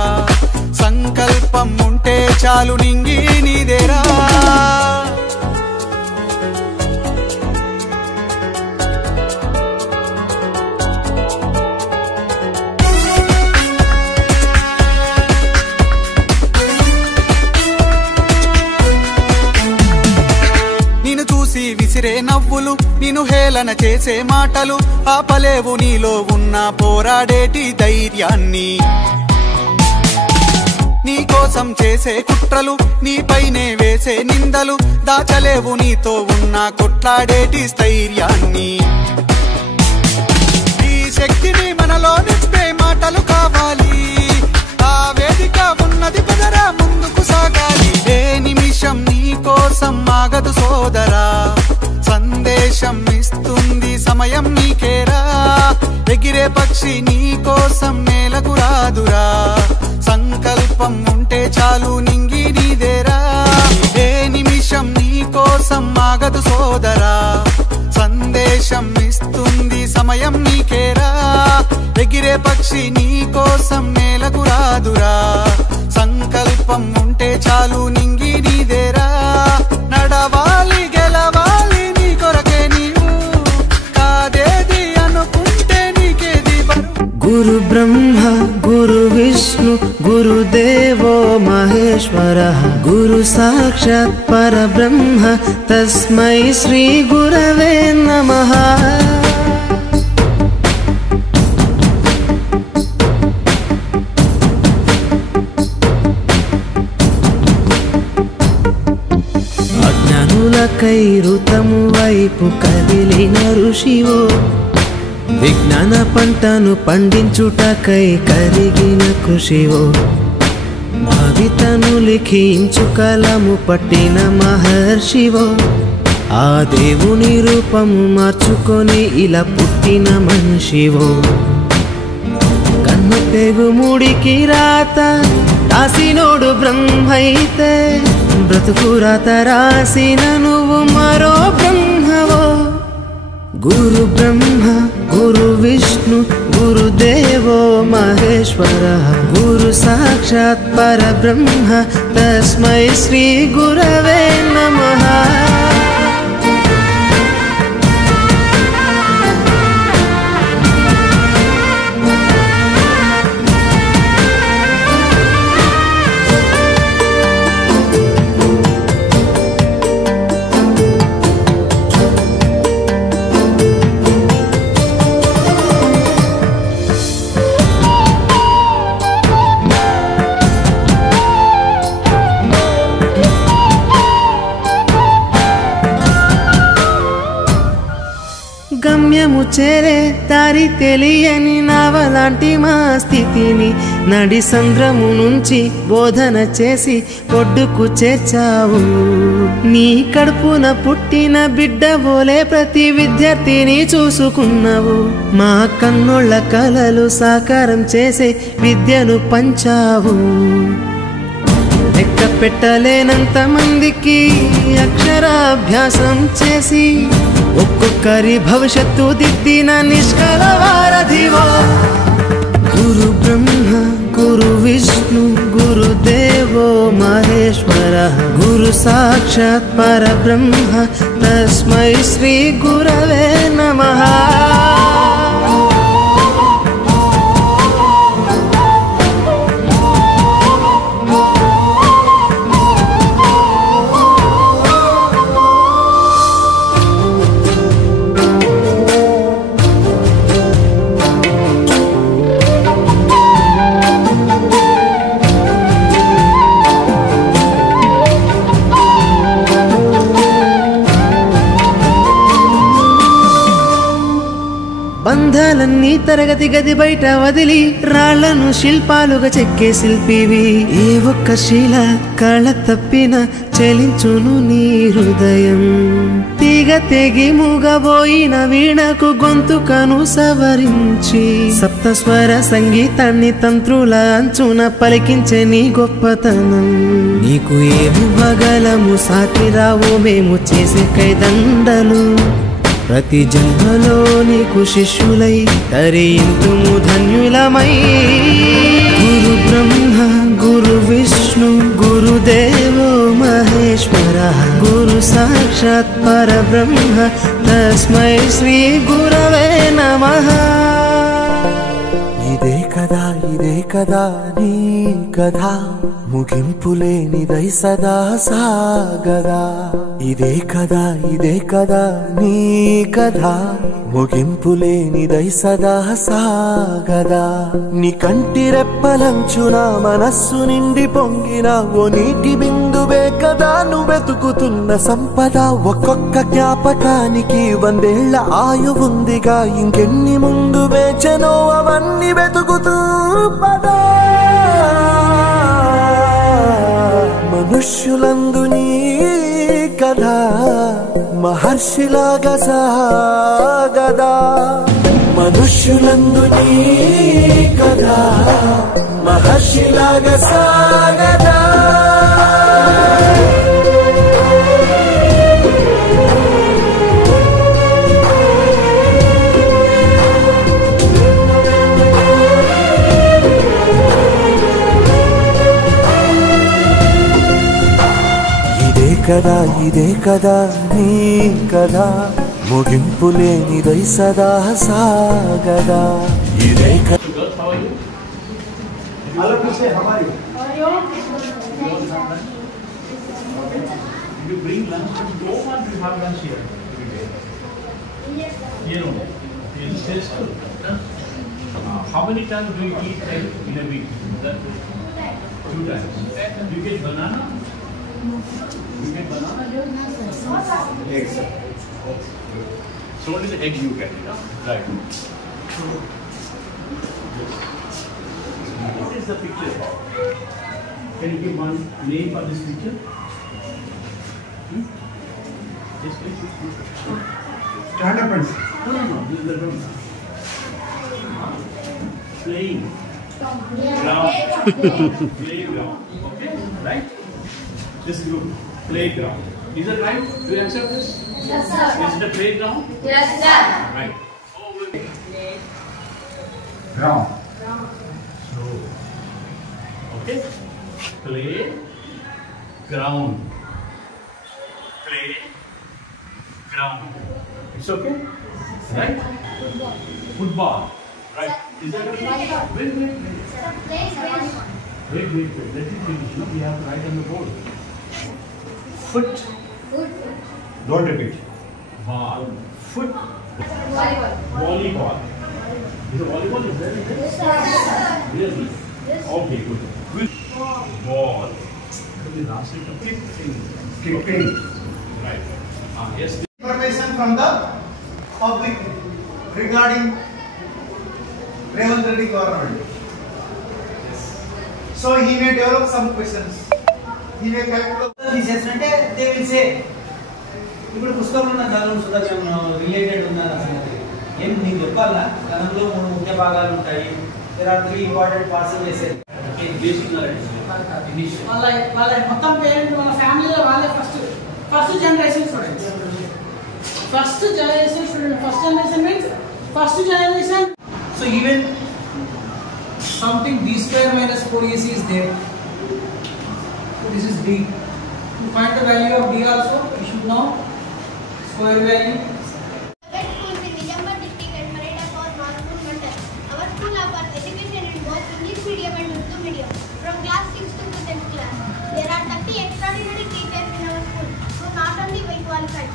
సంకల్పం ఉంటే చాలు నింగి నీదేరా. విసిరే నవ్వులు, నిన్ను హేళన చేసే మాటలు ఆపలేవు నీలో ఉన్న పోరాడేటి ధైర్యాన్ని. నీ కోసం చేసే కుట్రలు, నీపైనే వేసే నిందలు దాచలేవు నీతో ఉన్న కొట్లాడేటి స్థైర్యాన్ని. ఈ శక్తిని మనలో నింపే మాటలు కావాలి, ఆ వేదిక ఉన్నది పదరా ముందుకు సాగాలి. ఏ నిమిషం నీ కోసం ఆగదు సోదరా, సందేశం ఇస్తుంది సమయం నీకేరా. ఎగిరే పక్షి నీ కోసం నేలకు రాదురా, సంకల్పం ఉంటే చాలు నింగి నీదేరా. ఏ నిమిషం నీ కోసం ఆగదు సోదరా, సందేశం ఇస్తుంది సమయం నీకేరా. ఎగిరే పక్షి నీ కోసం నేలకు రాదురా, సంకల్పం ఉంటే చాలు నింగి నీదేరా. నడవాలి గెలవాలి నీ కొరకే నీవు, కాదేది అనుకుంటే నీకేది బరువు. గురు బ్రహ్మ గురు విష్ణు గురుదేవో మహేశ్వర, గురు సాక్షాత్ పరబ్రహ్మ తస్మై శ్రీ గురవే నమః. అజ్ఞానులకై ఋతము వైపు కదిలిన ఋషివో, విజ్ఞాన పంటను పండించుటకై కరిగిన కృషివో, భవితను లిఖించు కలము పట్టిన మహర్షివో, ఆ దేవుని రూపము మార్చుకొని ఇలా పుట్టిన మనిషివో. కన్ను పెగు ముడికి రాత రాసినోడు బ్రహ్మైతే, బ్రతుకు రాత రాసిన నువ్వు మరో బ్రహ్మవో. గురు బ్రహ్మ గురు విష్ణు గురుదేవో మహేశ్వర, గురు సాక్షాత్ పరబ్రహ్మ తస్మై శ్రీ గురవే నమః. గమ్యము చేరే దారి తెలియని నావలాంటి మా స్థితిని నడి సంద్రము నుంచి బోధన చేసి ఒడ్డుకు చేర్చావు. నీ కడుపున పుట్టిన బిడ్డ బోలే ప్రతి విద్యార్థిని చూసుకున్నావు. మా కన్నోళ్ళ కలలు సాకారం చేసే విద్యను పంచావు. లెక్క పెట్టలేనంత మందికి అక్షరాభ్యాసం చేసి ఒక్కొక్కరి భవిష్యత్తు దిద్దిన నిష్కల వారధివో. గురు బ్రహ్మ గురు విష్ణు గురుదేవో మహేశ్వర, గురు సాక్షాత్ పరబ్రహ్మ తస్మై శ్రీ గురవే నమః. బంధాలన్నీ తరగతి గది బయట వదిలి రాళ్లను శిల్పాలుగా చెక్కే శిల్పివి. ఏ ఒక్క శిల కళ తప్పిన చలించును నీ హృదయం. తీగ తెగి మూగబోయిన వీణకు గొంతుకను సవరించి సప్తస్వర సంగీతాన్ని తంత్రుల అంచున పలికించే నీ గొప్పతనం. నీకు ఏమివ్వగలము సాటి రావు మేము చేసే కైదండలు. ప్రతి జన్మలో నీకు శిష్యులై తరింతుము ధన్యులమై. గురు బ్రహ్మ గురు విష్ణు గురుదేవో మహేశ్వర గురు సాక్షాత్ పరబ్రహ్మ తస్మై శ్రీ గురవే నమః. ఇదే కదా నీ కథ ముగింపులేనిదై సదా సాగదా. ఇదే కదా నీ కథ ముగింపులేనిదై సదా సాగదా. నీ కంటి రెప్పలంచున మనస్సు నిండి పొంగిన ఓ నీటి బిందువే కదా నువ్వెతుకుతున్న సంపద. ఒక్కొక్క జ్ఞాపకానికి 100 ఏళ్ల ఆయువుందిగా, ఇంకెన్ని ముందు వేచనో అవన్నీ వెతుకుతూ పదా. మనుష్యులందు నీ కథ మహర్షిలాగా సాగదా. మనుష్యులందు నీ కథ మహర్షిలాగా సాగదా. ఇదే కదా నీ కథ ముగింపులేనిదై సదా సాగదా. ఇదే You bring lunch, you don't want to have lunch here every day. You know, it's tasty. How many times do you eat egg in a week? 2 times. You get banana? You get banana? Eggs. So only the egg you get, right? What is the picture about? Can you give one name for this picture? Yes, please. Stand up and no. This is the drum. Playing. Playground. Okay, right? This group. Playground. Is that right? Do you accept this? Yes, sir. Is it a playground? Yes, sir. Right. Ground. Slow. Okay. Play. Ground. Play. Ground. It's okay? Right? Football. Right. Is that okay? Wait. Wait. Let it finish. We have to write on the board. Foot. Don't repeat. Ball. Foot. Volleyball. Is it volleyball? Is that it? Yes, sir. Really? Yes. Okay, good. Ball. Kicking. Right. Yes. Information from the public regarding Revant Reddy government. So he may develop some questions. He may calculate. They will say, ఇప్పుడు పుస్తకంలో ఉన్న చదువు Sudhakaram related ఉన్న సంగతి ఏం నీకు చెప్పాలా. కథంలో 3 ముఖ్య భాగాలు ఉంటాయి. There are 3 important parts of essay. వాళ్ళ మొత్తం పేరెంట్ మన ఫ్యామిలీలో వాళ్ళే first generation students. First generation means first generation. So even something b square minus 4ac is there. So this is d. To find the value of d also, you should know square value.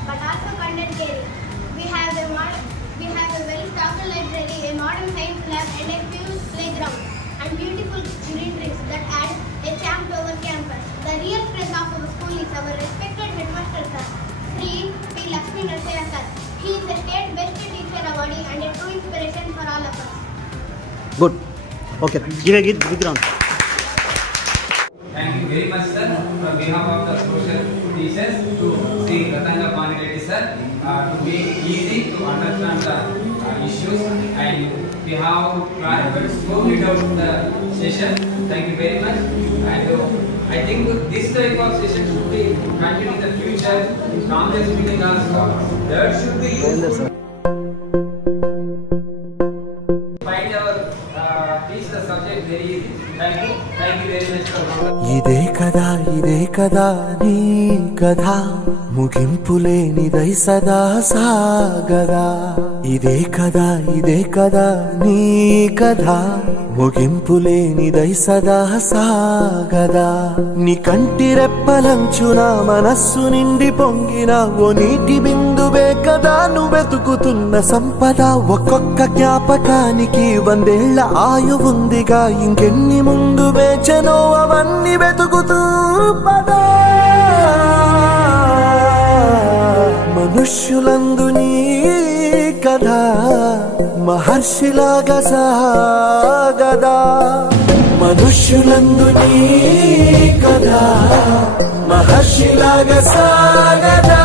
But also content caring. We have a well-stocked library, a modern science lab, and a huge playground, and beautiful green trees that add a charm to our campus. The real strength of our school is our respected headmaster sir, Sri P. Lakshmi Narasaya sir. He is a state best teacher awardee and a true inspiration for all of us. Good. Okay. Give a big round. Thank you very much, sir. On behalf of the social teachers to Sri Ratanga Panireddy sir, to be easy to understand the issues, and we have clarified so many doubts in the session. Thank you very much. And I think this type of session should be continued in the future. Knowledge building also that should be used. Find our teach the subject very easy. Thank you very much for ఇదే కదా నీ కథ ముగింపులేనిదై సదా సాగదా ఇదే కదా నీ కథ ముగింపులేనిదై సదా సాగదా నీ కంటి రెప్పలంచున మనస్సు నిండి పొంగిన ఓ నీటి బిందువే కదా నువ్వెతుకుతున్న సంపద ఒక్కొక్క జ్ఞాపకానికి 100 ఏళ్ల ఆయువుందిగా ఇంకెన్ని ముందు వేచనో అవన్నీ వెతుకుతూ పదా మనుష్యులందు నీ కథ మహర్షిలాగా సాగదా మనుష్యులందు నీ కథ మహర్షిలాగా సాగదా